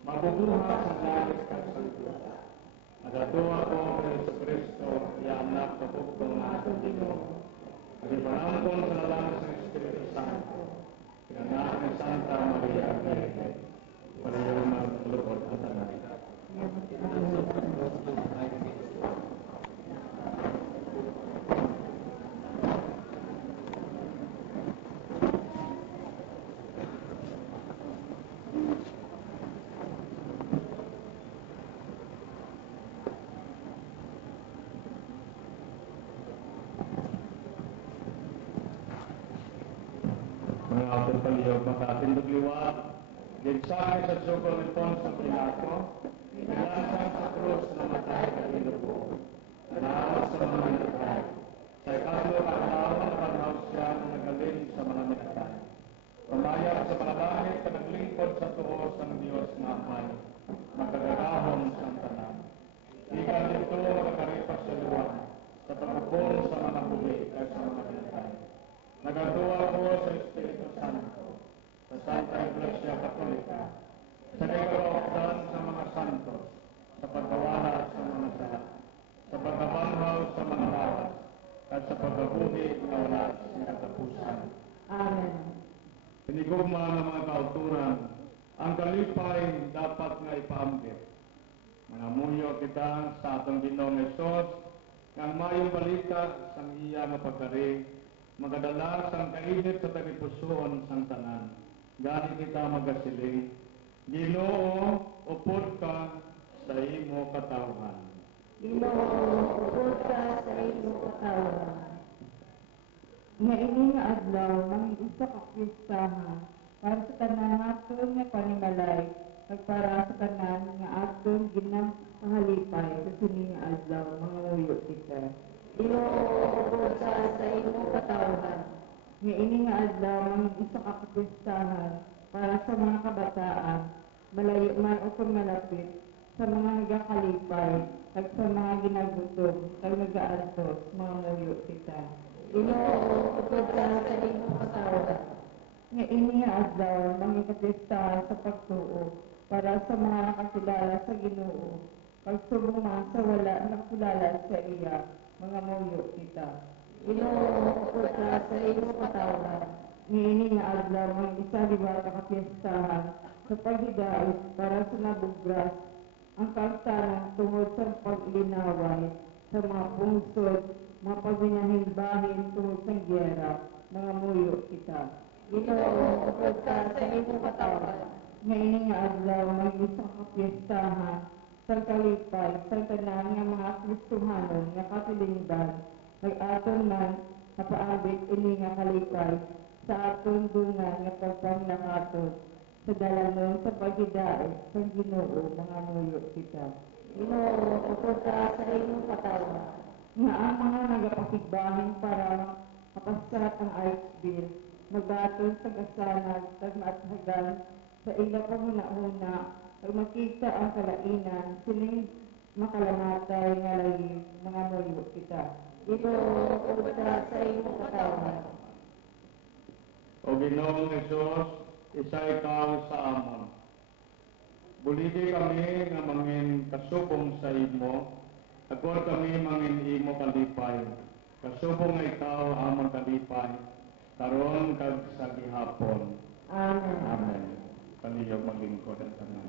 mabubuhat sa langit kag sa lupa. Nagano ako kay Yesu Kristo, ianak sa bugtong na sa Ginoo. Nagipanampon sa lalang sa Espiritu Santo, inanak ni Santa Maria Virgen, palayo magluhod ang tanan. Mga autor paliyog, makatindog liwat, ginsakay sa suko ni Ponso Pilato, nilansang sa krus na matay at inupo, nanaos sa mga minatay. Sa ikatlo kaalawan na panahos siya na nagaling sa mga minatay. Pumayag sa mga langit na naglingkod sa tuos ng Diyos na Amay, makagagahon sa tanan. Ikan dito makakaripas sa luwan, sa pagpupong sa mga buhi at sa mga minatay. Nagatuwa ko sa Espiritu Santo, sa Santa Iglesia Katolika, sa nagkakaupdan sa mga santos, sa pagkawala sa mga sala, sa pagkabanhaw sa mga lawas, at sa pagkabuhi na wala sa katapusan. Amen. Pinigugma ng mga kauturan, ang kalipay dapat nga ipaambit. Nangamuyo kita sa atong Ginoong Hesus, ng mayong balita sang iya nga pagkari, magadala sang kainit sa tagipusoon sang tanan. Gani kita magasiling, Ginoo, upod ka sa imo katawhan. Ginoo, upod ka sa imo katawhan. Nga ini nga adlaw nang isa ka pistahan para sa tanan naton nga panimalay kag para sa tanan nga aton ginakahalipay sa sini nga adlaw mga muyo kita. Ginoo, upod ka sa imo katawhan. Nga ini nga adlaw nang isa ka pistahan para sa mga kabataan malayo man o kung malapit sa mga nagakalipay kag sa mga ginagutom kag nagaantos mga muyo kita. Ginoo, upod ka sa imo katawhan. Nga ini nga adlaw nang ikapistahan sa pagtuo para sa mga nakakilala sa Ginoo kag subong man sa wala nakilala sa iya mga muyo kita. Ginoo, upod ka sa imo katawhan. Nga ini nga adlaw nang isa liwat ka kapistahan sa paghidait para sa nabugras ang kaangtanan tungod sa paglinaway sa mga pungsod, mga pagbinahin-bahin tungod sa giyera, mga muyo kita. Ginoo, upod ka sa imo katawhan. Nga ini nga adlaw may isang kapistahan sa kalipay sa tanan nga mga Kristohanon nga katilingban nag-aton man napaabot ini nga kalipay sa aton dungan nga pagpanglakaton sa dalanon sa paghidait sa Ginoo mga nuyo kita. Ginoo, tungkol ka sa imong katawan. Nga ang mga nagapakigbahin para mapasat ang Archbill, magatol sa kasanag, tagmaathagan sa ila panguna-una, ay makita ang kalainan, sining makalamatay nga lagi mga nuyo kita. Ginoo, tungkol ka sa imong katawan. O Ginoong Hesus, isa ikaw sa amon. Buligi kami nga mangin kasubong sa imo, agor kami mangin imo kalipay. Kasubong nga ikaw amon kalipay, karon kag sa gihapon. Amen. Amen. Palihog maglingkod ang tanan.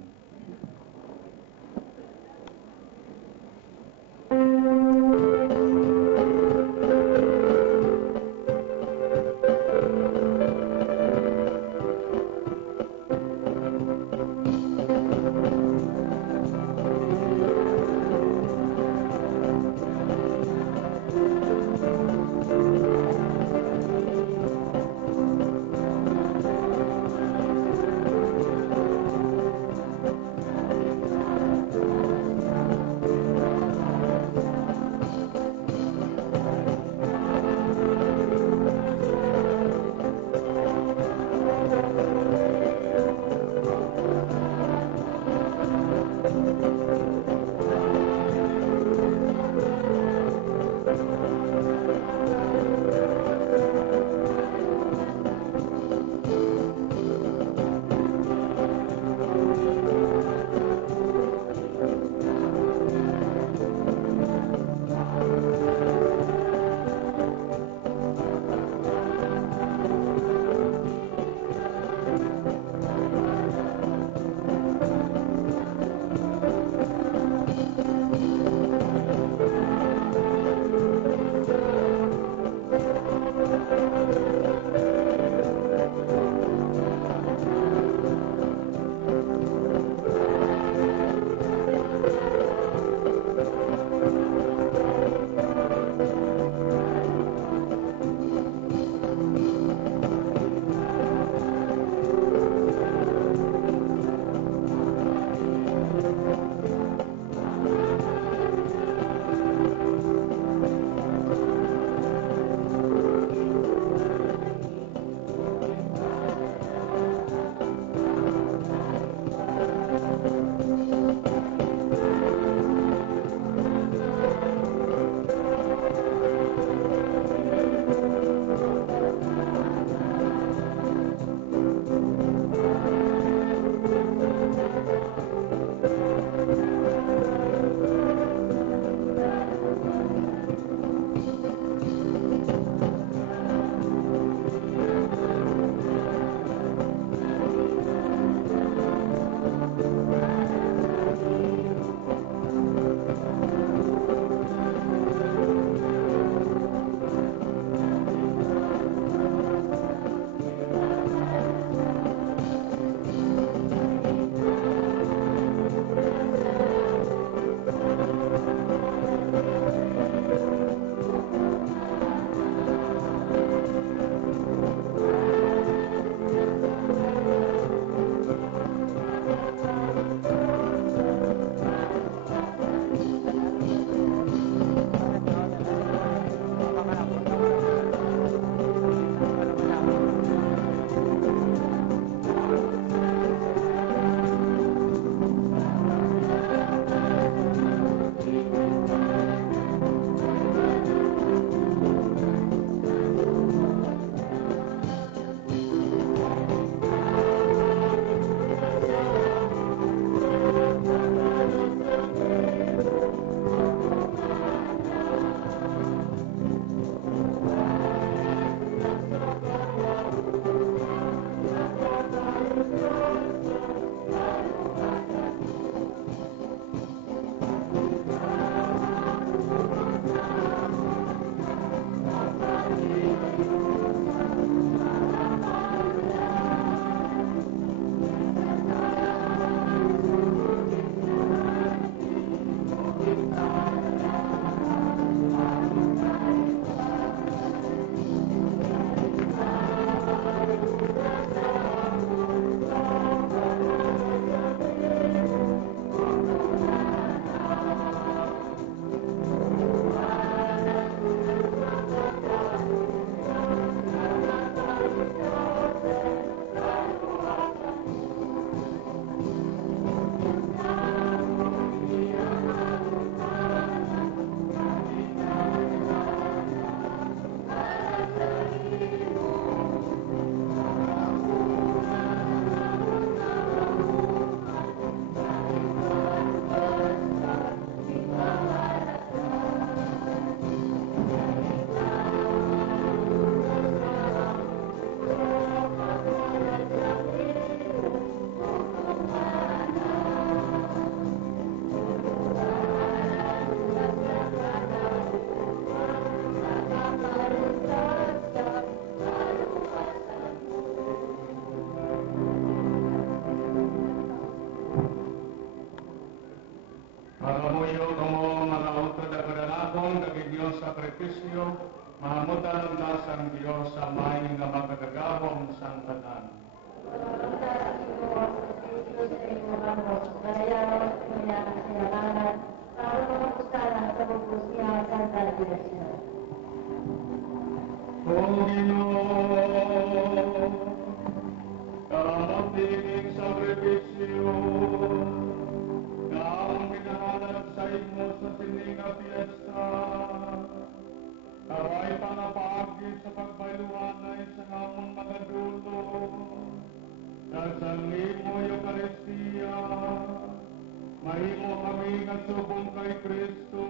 Mahimo kami nasubong kay Kristo,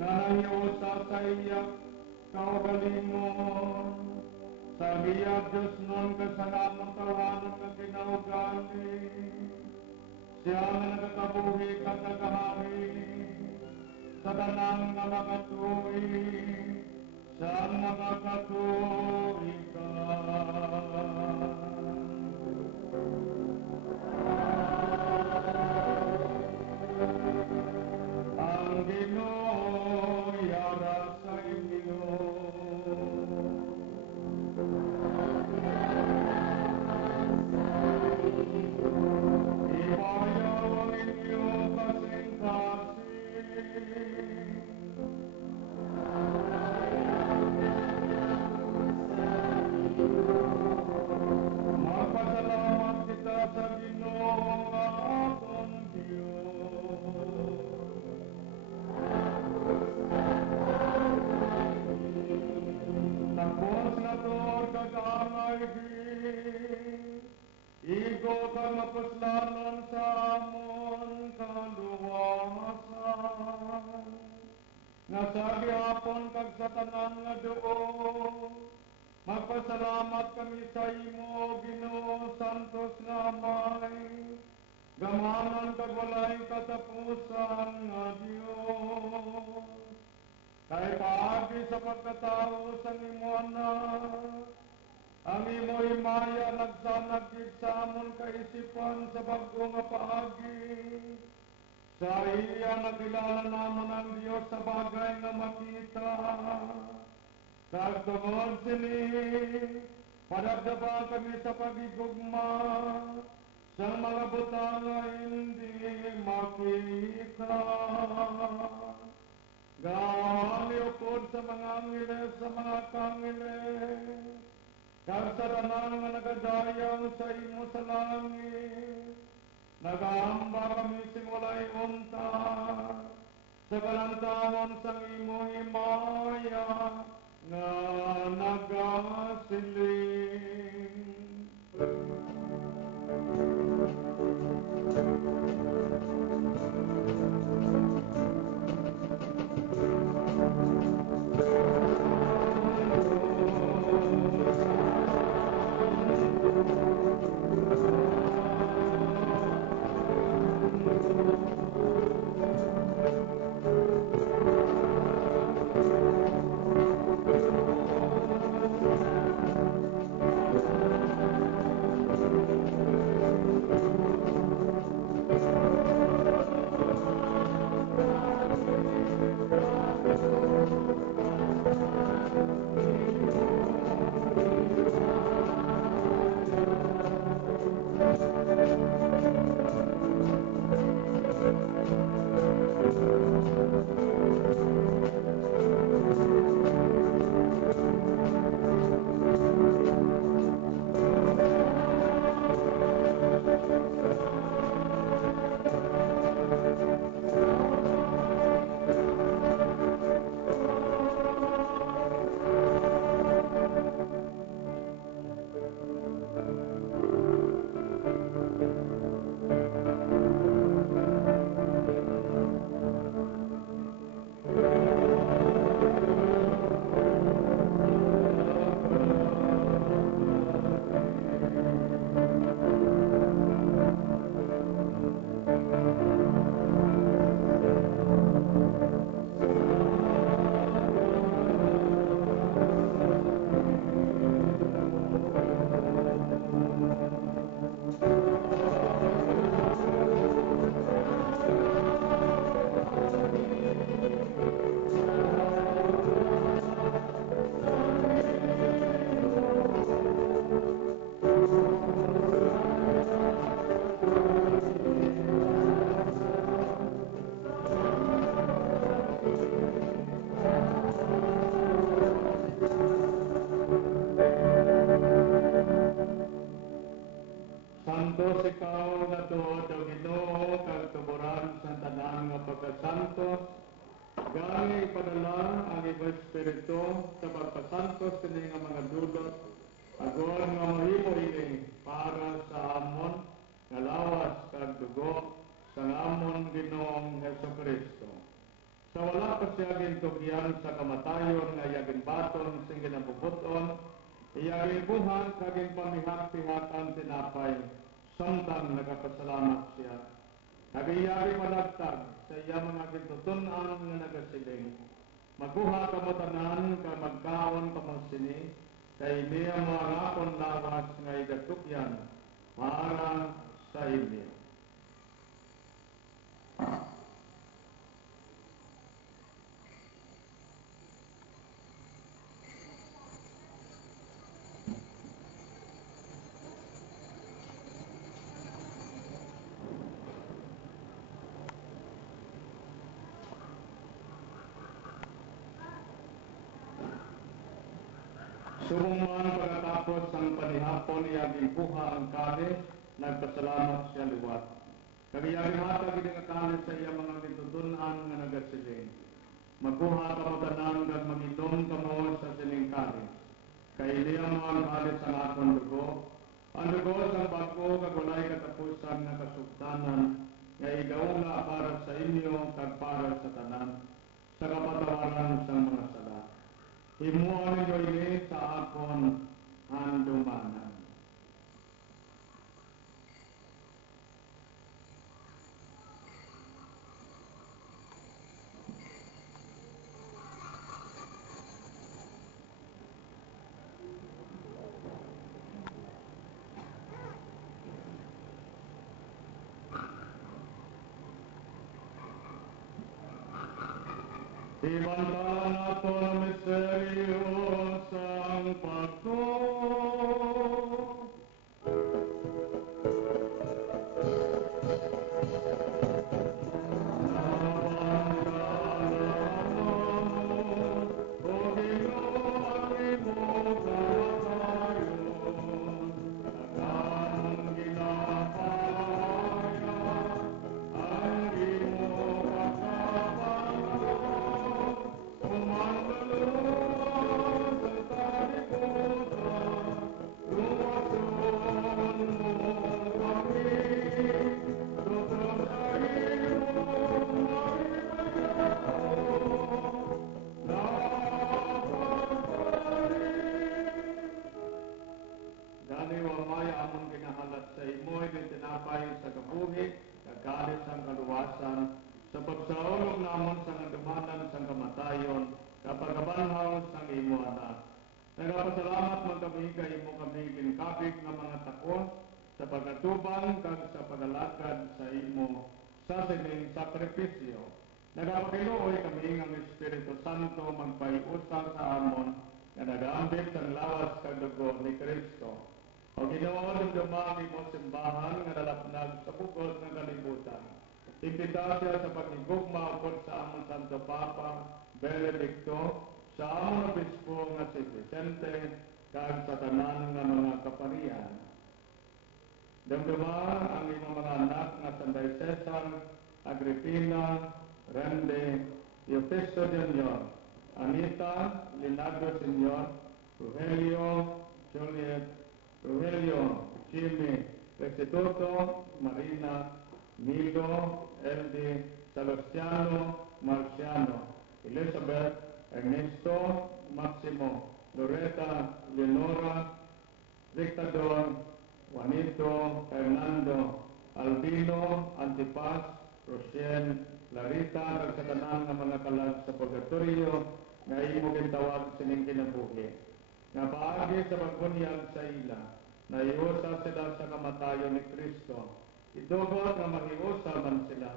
nanayo sa sayak kaugalingon. Sa biyag Diyos nun kasanamon tawanan nga kinaugali, siya nga nagkakabuhi kagagahahi, sa tanang nga makatuwi, siya nga makatuwi ka. Ang Ginoo yara sa inyo. Ipayaw ang inyo kasing-kasing. Magpasalamat kita sa Ginoo nga aton Diyos. Tapos na to kagangay igo ka mapuslanon sa amon kaluwasan. Nga sa gihapon kag sa tanan nga duo, magpasalamat kami sa imo, Ginoo Santos nga Amay, gamanan kag walay katapusan nga Dios. Kay paagi sa pagkatao sa imo anak, ang imo himaya nagsanag gid sa amon kaisipan sa bag-o nga paagi. Sa iya nakilala namon ang Dios sa bagay nga makita. Kag tungod sini, padagdagan kami sa pagigugma sa mga butang nga hindi makita. Gani upod sa mga angeles, sa mga kangiles, kag sa tanan nga nagadayang sa imo sa langit, nagahamba kami simulay unta, sa kalantawan sa imo himaya, nga nagasiling. Santos ikaw na tuod o Ginoo kag tuburan sa tanan nga pagkasantos, gani ipadala ang iyong Espiritu sa pagkasantos kini nga mga dulot, agon nga mahimo ini para sa amon nga lawas kag dugo sa amon Ginoong Heso Kristo. Sa wala pa siya gintugyan sa kamatayon nga iyagin baton sing ginabubuton, iyagin buhat kaging pamihak-pihatan tinapay, samtang nagapasalamat siya. Nagiyari panagtag sa iya mga gintutunan nga nagasiling. Maguha kamo tanan ka magkaon kamo sini, kay niya mga ngakon lawas nga igatugyan para sa inyo. Sumuman pagkatapos ang panihapon iyaging buha ang kalis, nagpasalamat siya liwat. Kagiyaging hatag ang kalis sa iya mga gitutunan nga nagasiling. Magbuha kamo tanan kag mag-inom kamo sa sining kalis. Kay niya mga kalis ang akong dugo. Ang dugo sa bago kag walay katapusan nga kasugtanan nga igaula para sa inyo kag para sa tanan sa kapatawaran sa mga sala. Himuon ninyo ini sa akon handumanan. Ibantalan nato ang misteryo sang pagtuo. Sa pagsaulog namon sa nagamanan sa kamatayon, kapag kabanhaw sa imo anak. Nagapasalamat man kami kay imo kami ginkabig nga mga takon sa pagatuban kag sa pagalakad sa imo sa sining sakripisyo. Nagapakiluoy kami nga Espiritu Santo magpaiusa sa amon nga nagaambit sang lawas kag dugo ni Kristo. O Ginoo dumduma mo simbahan nga nalapnag sa bukod ng kalibutan. Imbita siya sa pagigugma ukod sa among Santo Papa Benedicto, sa among obispo nga si Vicente, kag sa tanan nga mga kaparian. Damdama ang imong mga anak nga Sanday Cesar, Agripina, Rende, Eutesto Jr., Anita, Leonardo Sr., Rogelio, Juliet, Rogelio, Jimmy, Restituto, Marina, Nilo, Eldi, Salustiano, Marciano, Elizabeth, Ernesto, Maximo, Loretta, Leonora, Dictador, Juanito, Fernando, Albino, Antipas, Rosien, Larita, kag sa tanan nga mga kalag sa purgatorio nga imo gintawag sining kinabuhi. Nga paagi sa pagbunyag sa ila, naiusa sila sa kamatayon ni Kristo. Idugot nga mahiusa man sila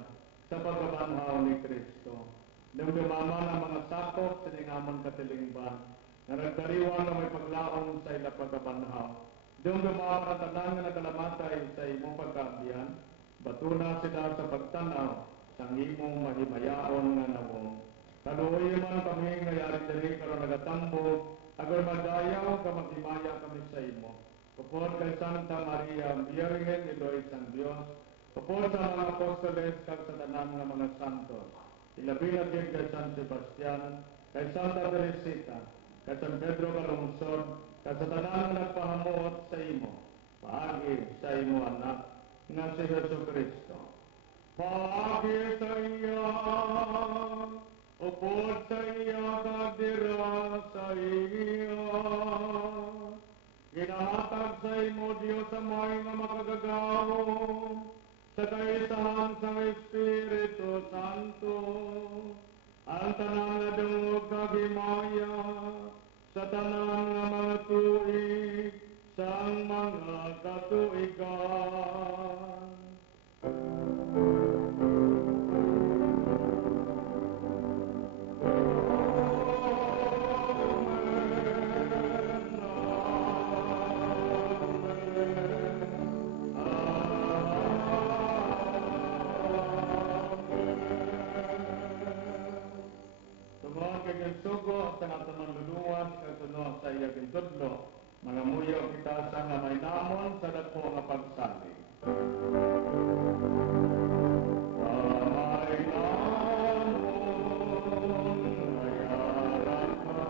sa pagkabanhaw ni Kristo. Dumdumaman ang mga sakop sa ningamon katilingban, na nagdariwan na may paglaong sa ila pagkabanhaw. Dumdumaman ang tanan nga nagalamatay sa imong pagkaabyan, batuna sila sa pagtanaw sa imong mahimayaon nga nawong. Kaluoy man kami nga yari diri karon nagatambo, agoy madayaw ka maghimaya kami sa imo. Upod kay Santa Maria, Virgen ni Lois ang Diyos, upod sa mga apostoles kag sa tanan nga mga santos, ilabi na kay San Sebastian, kay Santa Teresita, kay San Pedro Calungsod, kay sa tanan nga nagpahamuot sa imo, paagi sa imo anak, nga si Jesu Kristo. Pagi sa iya, upod sa iya, kagdira sa iya. Ginahatag sa imo, Diyos, sa may nga makagagawom, sa kaisahan sa Espiritu Santo, ang tanan nga dungog kagimaya, sa tanan nga mga tuig, sang mga katuigan. Sugo sa natamang luluwas kasunod sa iya gintudlo, mga muyo kita sa nga may namon sa dako nga pagsalig. May namon ngayaran ka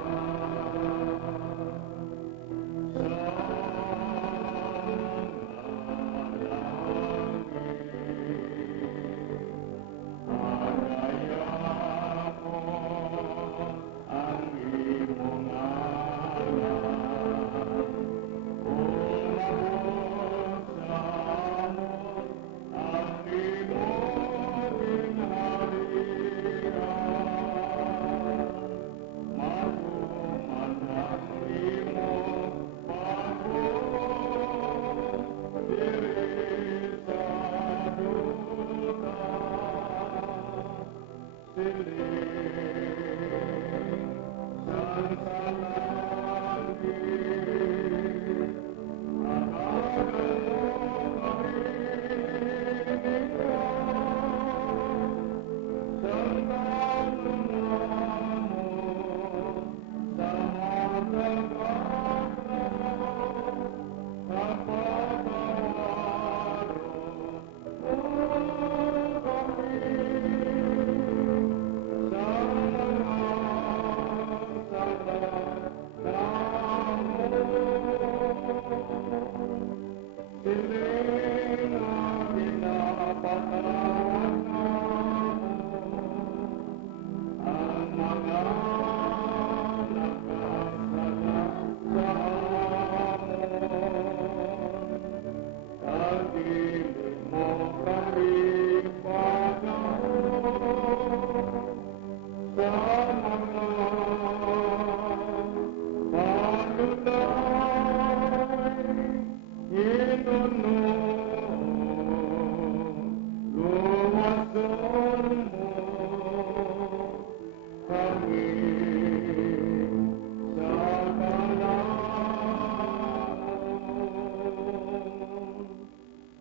sa mga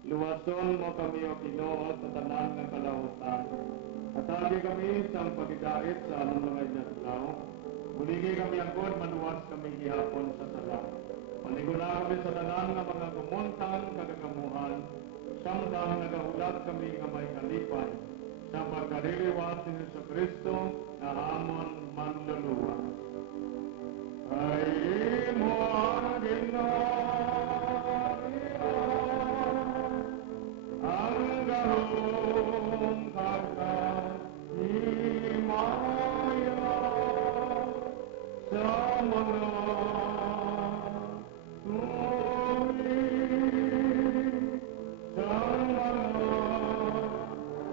Luwason mo kami o Ginoo sa tanan ng kalautan. Atagi kami sa pagidait sa among mga inadlaw. Muligi kami agod maluwas kami gihapon sa sala. Maliguna kami sa tanan nga mga gumuntang kagagamuhan. Samtang nagahulat kami nga may kalipay sa pagkariliwas ni Jesucristo na amon manluluwas. Ay mo ang ang garong kagahimaya sa mga tuwing sa mga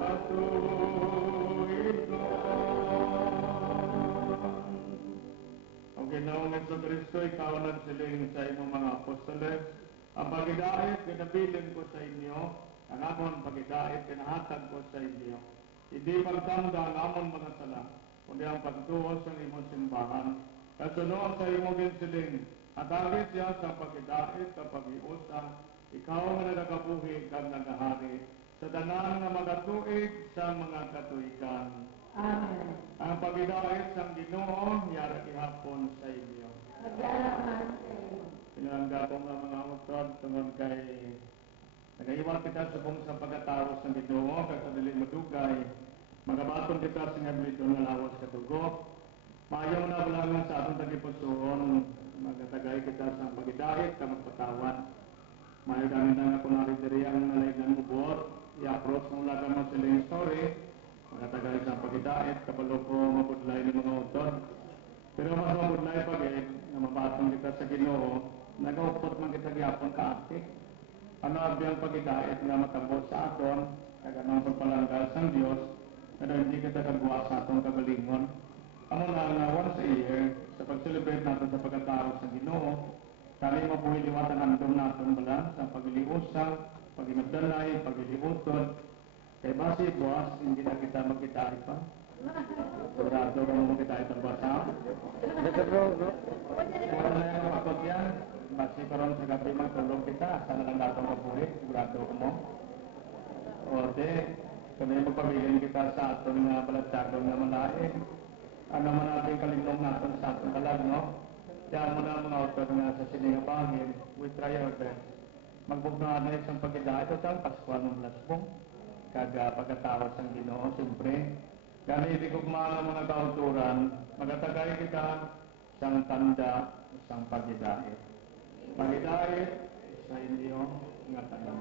katuigan. Ang Ginoong Jesucristo, ikaw nagsiling sa imong mga apostoles, ang pagidait pinabilin ko sa inyo, ang amon pagidait pinahatag ko sa inyo. Hindi pagtanda ang amon mga sala, kundi ang pagtuos sa imong simbahan. Kasunod sa imong ginsiling, atagit siya sa pagidait sa pag-iusa, ikaw nga nagakabuhi kag nagahari, sa tanan nga magatuig sa mga katuigan. Amen. Ang pagidait sa Ginoo, yara gihapon sa inyo. Magyaraman sa iyo. Pinalangga ko nga mga utod tungod kay nagaiwan kita sa buong sa pagkataos ng Ginoo, kaya sa dili madugay, magabaton kita sa nga dito nga lawas katugo. Maayaw na balangan sa atong tagipusoon, magatagay kita sa pagidait, ka magpatawan. Maayaw kami na nga kung naridiri ang nalaydan mo buot, i-approach mo lang mo siling kanang pagpalanggal sa Diyos, pero hindi kita kagawa sa atong kagalingon. Amo na nga once a year, sa pag-celebrate natin sa pagkatao sa Ginoo, kami mabuhay liwat ang andong natin bala sa pagiliusang, paginabdanay, pagiliutod. Kay base buwas, hindi na kita magkita pa. Sigurado kung magkita ito ba sa? Wala na yung akot yan. Base karon sa gabi magtulog kita, sana lang dato mabuhay, sigurado ko mo. O de, kung magpabilin kita sa atong nga balatsagong na malaing, ano man natin kalinong natin sa atong kalag, no? Kaya mo na mga autor nga sa siningabangin, we try our best. Magbugna na isang pagkita, ito ang Pascual ng Lasbong, kaga pagkatawas ng Ginoo, siyempre. Kaya hindi ko mga mga kauturan, magatagay kita isang tanda, isang pagkidait. Pagkidait sa inyo nga tanda.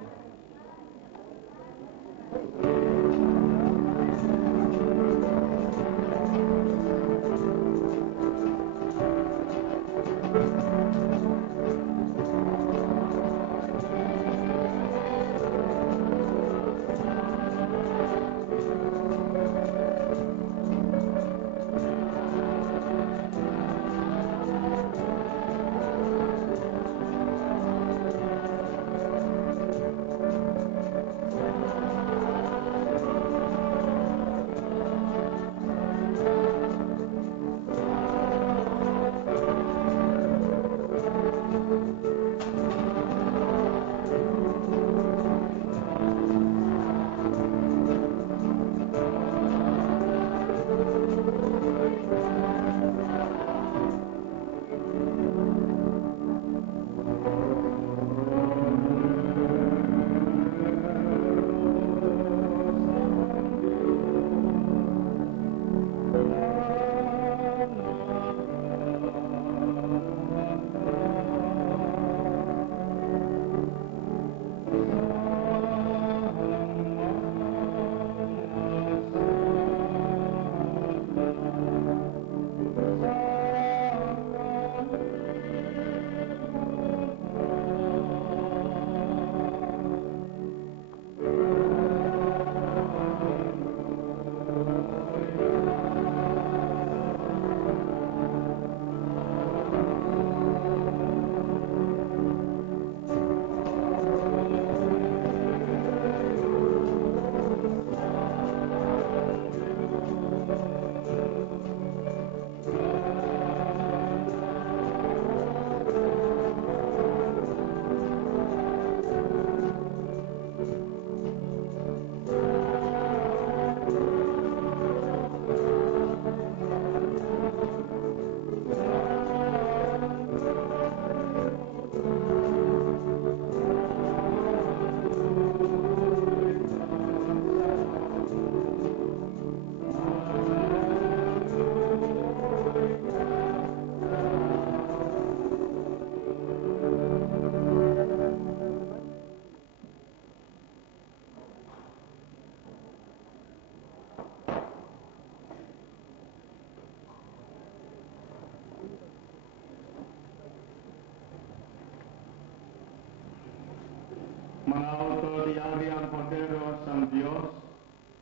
Mga autoriyari ang Cordero sang Diyos,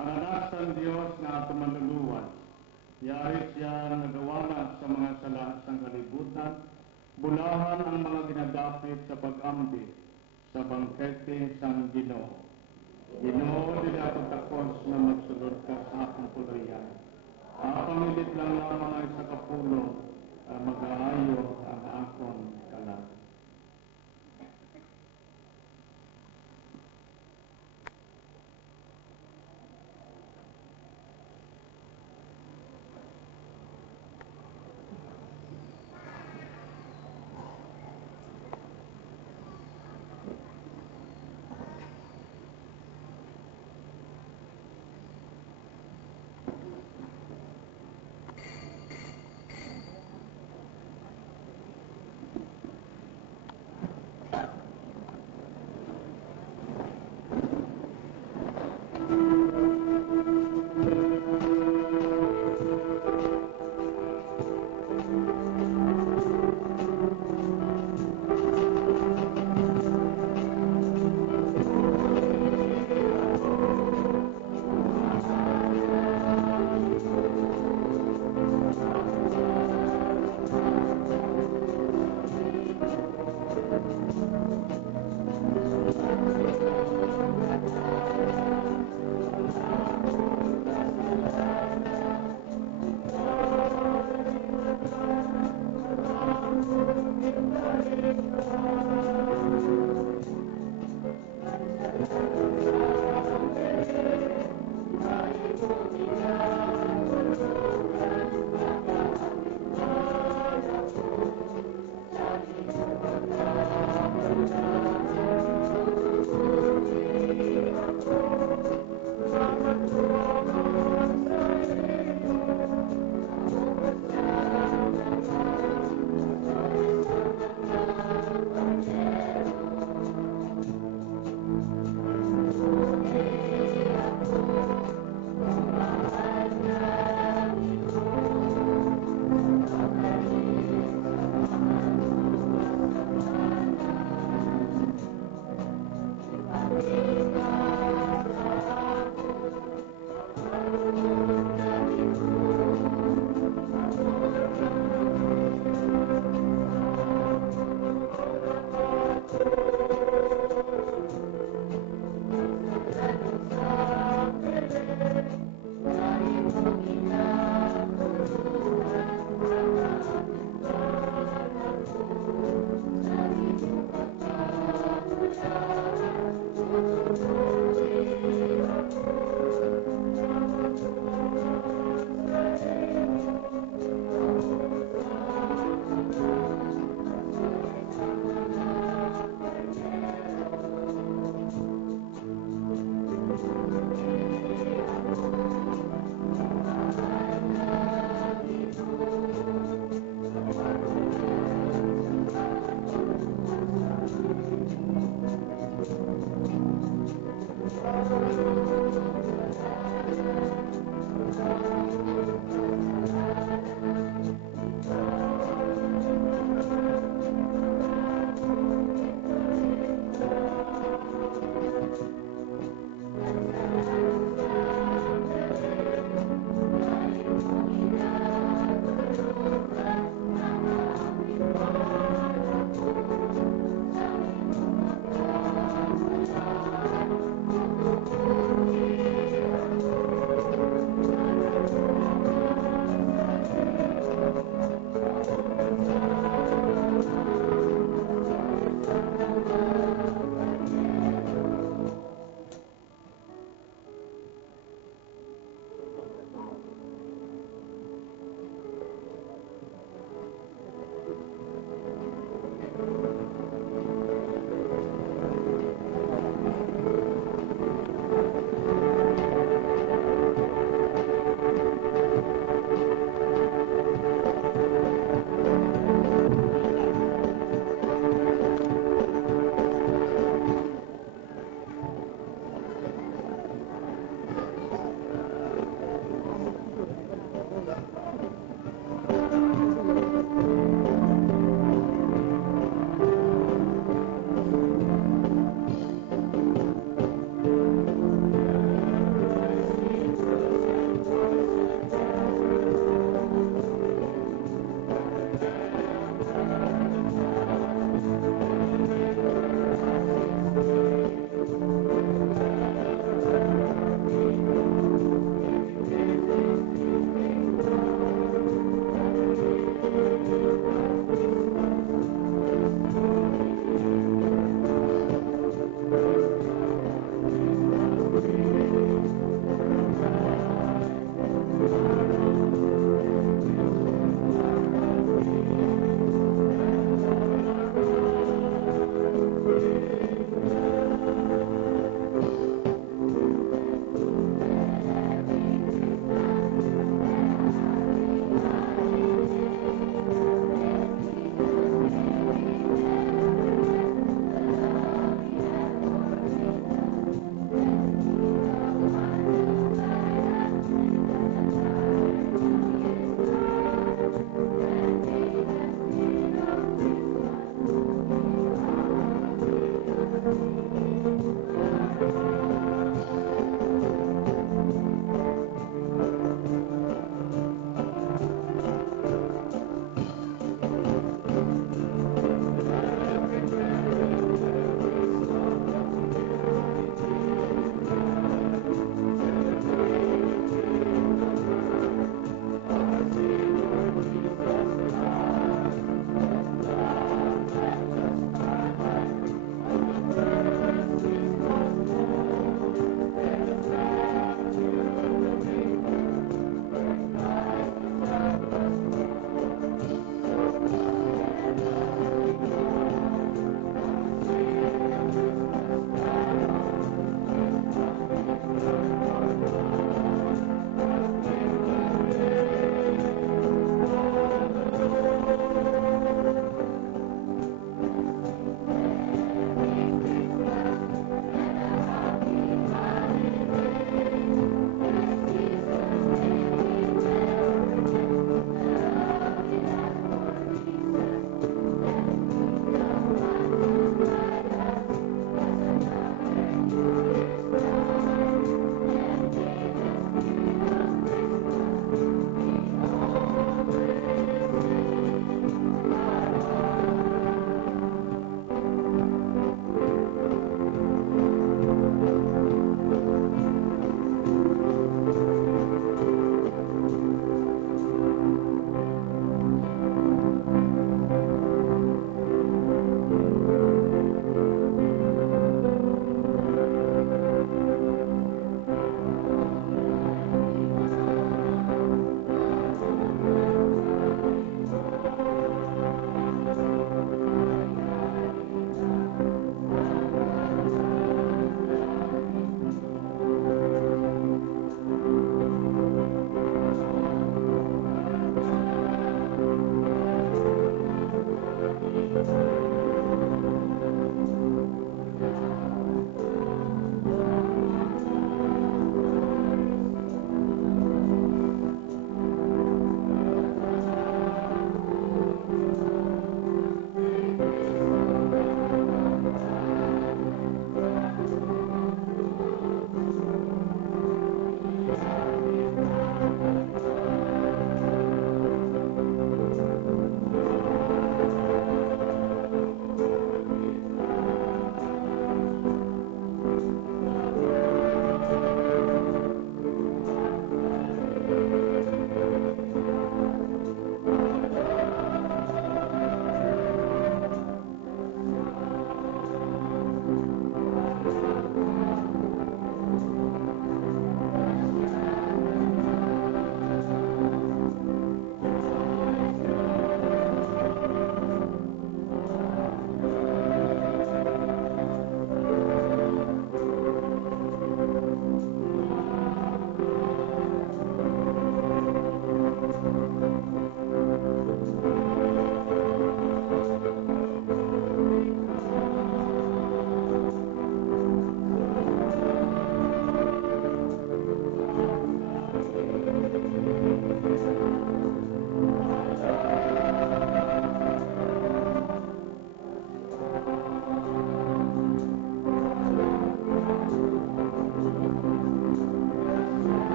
ang anak sang Diyos nga tumanuluan. Yari siya nagawana sa mga sala sang kalibutan, bulahan ang mga ginagapit sa pag-ambi sa bangkete sang Ginoo. Ginoo, dili ako takos na magsulod ka sa akong puluyan. Pamilit lang lamang ay sa kapulo, mag-aayo ang akong kalag.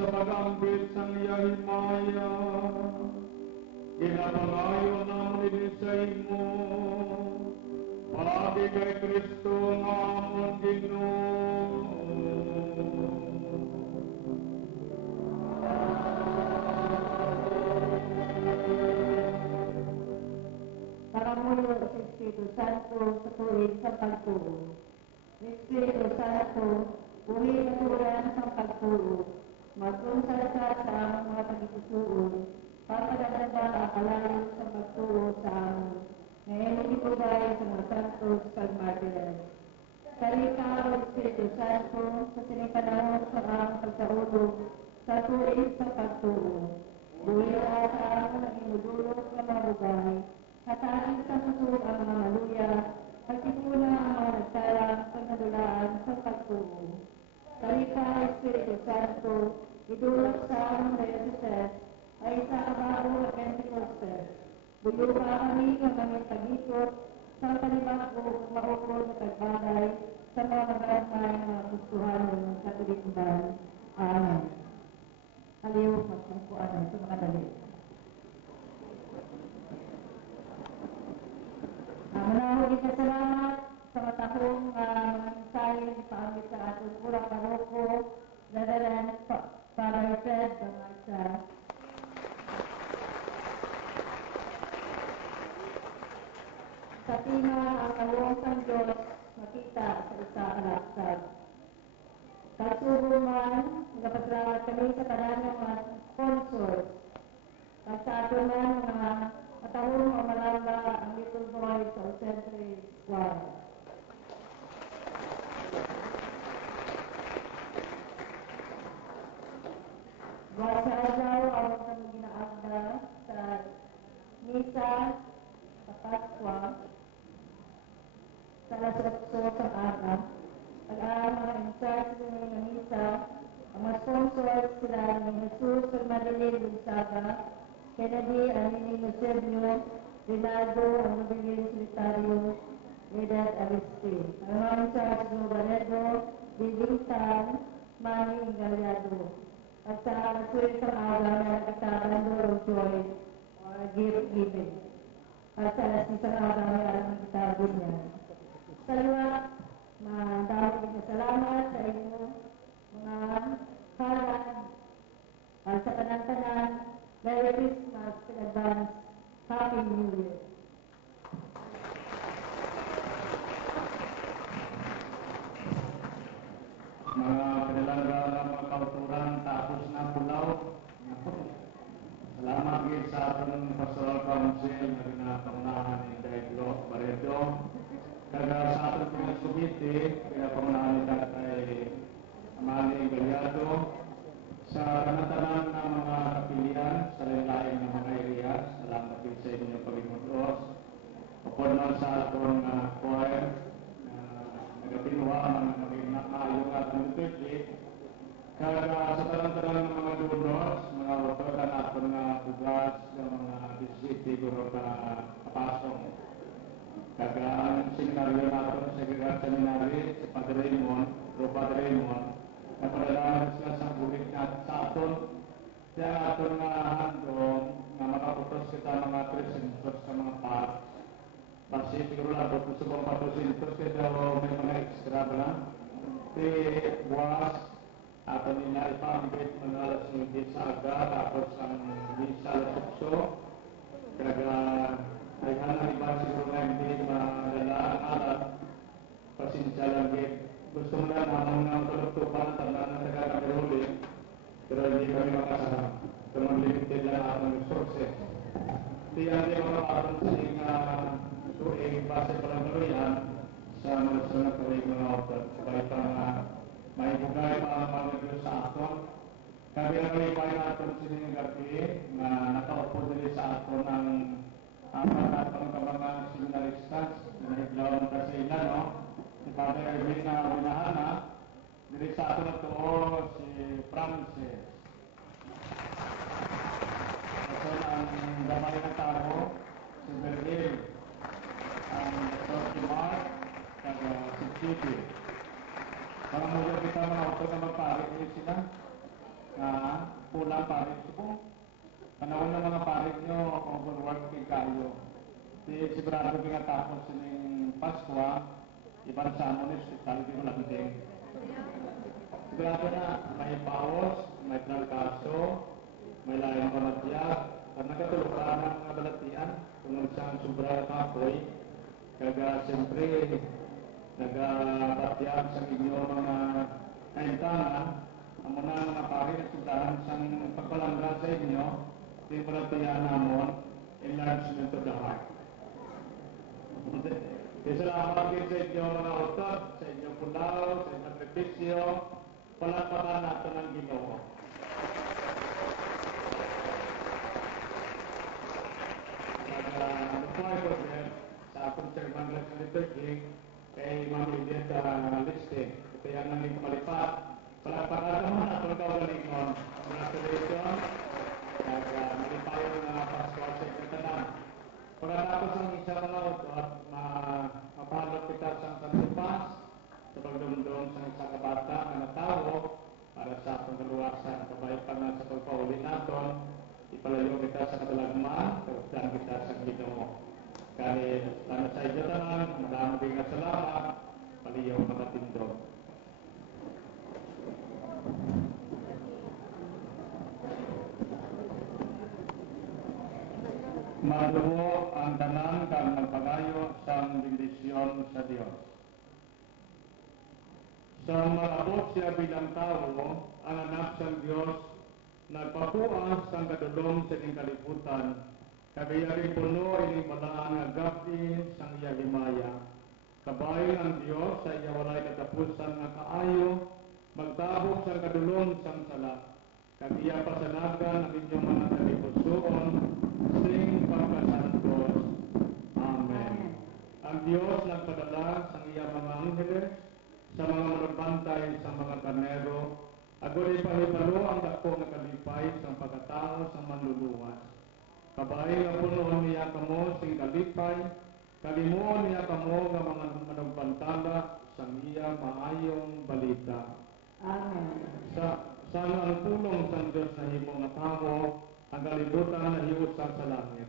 sa pag-ambit sang iyahimaya. Ginapangayon naman din sa imo, pagi kay Kristo nga amon Ginoo. Paramulo sa Espiritu Santo sa tuwing sa pagtuo. Espiritu Santo, buhi katuran sa pagtuo. Magkunsal ka sa among mga pagitutuon, papadadaba ang kalayo sa pagtuo sa amon. Ngayon ibigay sa mga santos pagmartiran. Salita o Espiritu Santo sa sinipanahon sa among pagkaulog sa tuwing sa pagtuo. Buhi ka sa among inudulog na mga bugay. Hatain sa susod ang mga maluya, pagtipuna ang mga nagsalang sa nadulaan sa pagtuo. Salita Espiritu Santo, idulog sa among diocese ay sa kabago at Pentecostes. Buyo ka kami ng mga pag-ikot sa panibago maukol na pagbagay sa mga magagmay na gustuhan ng katulikban. Amen. Aliw, magpungkuan sa mga dali. Manahog salamat sa matahong mensahe ni paamit sa atong kurang paroko, Reverend Father Fred Gamarsa. Sa tina ang nawong San Diyos makita sa isa alaksad. Kasubo man, nagpasalamat kami sa tanan ng mga sponsors. Sa ato man mga matahong o malamba ang Little Boy sa Century Choir. Buwan sa araw, ang kami ginaagda sa misa sa Pasqua sa alas 8 sa aga. Pag-aaral mga in-charge din ng misa, ang mga sponsors sila ni Jesus Madeleine Gonzaga, Kennedy Anini Eusebio, Rinaldo Amobilio Solitario, Edad Ariste. Ang mga in-charge ng Barredo, Living Tan, Manny Ingaliado. At sa alas sa araw na nagkataban ng joy or gift giving. At sa alas sa araw na nagkataban niya. Salamat, madami na salamat sa inyo mga halad at sa tanan-tanan. Merry Christmas in advance. Happy New Year. Mga pinalangga ng mga kauturan, tapos na pulaw. Salamat din sa atong Pastoral Council na pinapangunahan ni Daiglo Barredo. Kaya sa atong pinasubiti, pinapangunahan ni Tatay Manny Ingaliado. Sa kanatanan ng mga kapilian, sa lain-lain ng mga areas, salamat din sa inyong pag-imundos. Upod na sa atong choir, nagapinuha ang maging maayong atong liturgy. Kaya sa talang-talang ng mga donors, mga otoran atong bugas, mga bisiti, guro kapasok. Kaya ang seminaryo natin sa Gregorian Seminary, si Padre Raymond, napadalaman sila sa bulit na sa aton. Kaya aton handong na makaputos kita mga 300 sa mga parts. Basi siguro labot ko sa mga 200 kaya may mga extra ba lang. Buwas, aton nila ipambit mga alas 9 sa aga, tapos ang misa alas 8. Kaya ay hanang iba siguro na hindi madala ang alat. Pasensya lang din. Gusto mo na namang ng kalugtupan, tandaan na nagkakaroon. Pero hindi kami makasama. Pero limited lang atong resources. Tiyan din mga atong sining tuig base palang galuyan sa mga sunod tuig mga author. Sabay pang may bugay pa ang mga Diyos sa aton. Kami ang kalipay natin sining gabi na nakaupo din sa aton ng natang ka mga seminaristas na naglaw na sa ila, no? Si Father Erwin na Winahana, dili sa ato na to si Francis. Kasi ang gamay na tao, si Berlin, ang Dr. Kimar, si Chibi. Para mula kita mga auto na magparit sila. nga pulang parit ko. Panahon ng mga parit nyo, overwork kayo. Sigurado ko nga tapos sining Pasko, ibang sa mo ni hospital, di ko lang din. Sigurado na may pawos, may trangkaso, may layang pamadyak, at nagkatulukan ng mga balatian kung saan sobra kapoy. Kaya siyempre, nagabatyan sa inyo mga kaintanan, ang mga pari at sundahan sa pagpalangga sa inyo, yung balatian namon, enlargement of the heart. Salamat din sa inyo mga utot, sa inyong pulaw, sa inyong sakripisyo, palakpakan natin ang Ginoo. Ano po sa akong sermon ng liturgy kay Ma'am Lidia Liste. Ito yan nang kumalipat. Palakpakan naman natin kaugalingon. Congratulations. Malipayo ng mga Pasko sa ikatanan. Pagkatapos ng isa mga utot, mapalok kita sa santupas sa pagdumdum sa isang kabata na natawo para sa pangkaluwasan. Kabay pa nga sa pagpauli natin, ipalayo kita sa katalagman, kausdan kita sa Ginoo. Kaya sana sa inyo tanan, madami din nga salamat, paliyaw makatindog. Maduo ang tanan kang magpagayo sa bendisyon sa Dios. Sa maabot siya bilang tao, ang anak sa Dios, nagpapuas ang kadulong sa inyong kalibutan, kagayari puno ining balaan nga gapi sang iya himaya. Kabayan ang Dios sa iya walay katapusan nga kaayo, magtabok sa kadulong sang sala. Kagiya pasanagan ang inyong mga kalipusoon, sing pagkasantos. Amen. Ang Dios nagpadala sang iya mga angeles, sa mga manugbantay sa mga karnero, ago'y pahibalo ang dako nga kalipay sa pagkatao sa manluluwas. Kabay nga punoon niya kamo sing kalipay, kalimuon niya kamo nga mga manugbantala sa iya maayong balita. Amen. Sana ang pulong sa Diyos na himo nga tao, ang kalibutan na hiusa sa langit.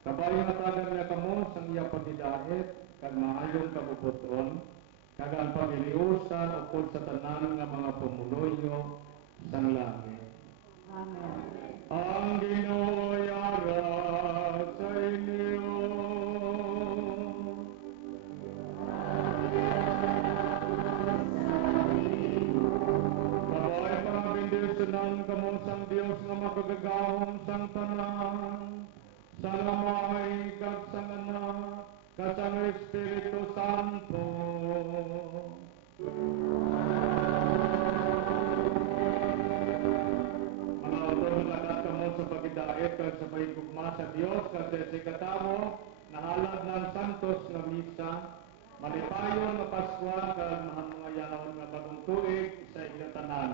Kabay nga tagan niya kamo sa iya pagidait, kag maayong kabubuton, kag ang pagiliusa ukol sa tanan nga mga pumuloyo sang langit. Amen. Ang Ginoo yara sa inyo. Kabay pangabindisunan kamo sang Dios nga makagagahom sang tanan, sang Amay kag sang Anak, kag sang Espiritu Santo. Mga utod lagat kamo sa pagidait kag sa pahigugma sa Dios kag sa sikatamo nahalad ng santos nga misa, malipayon nga Paskwa kag mahangayaon nga bagong tuig sa igatanan.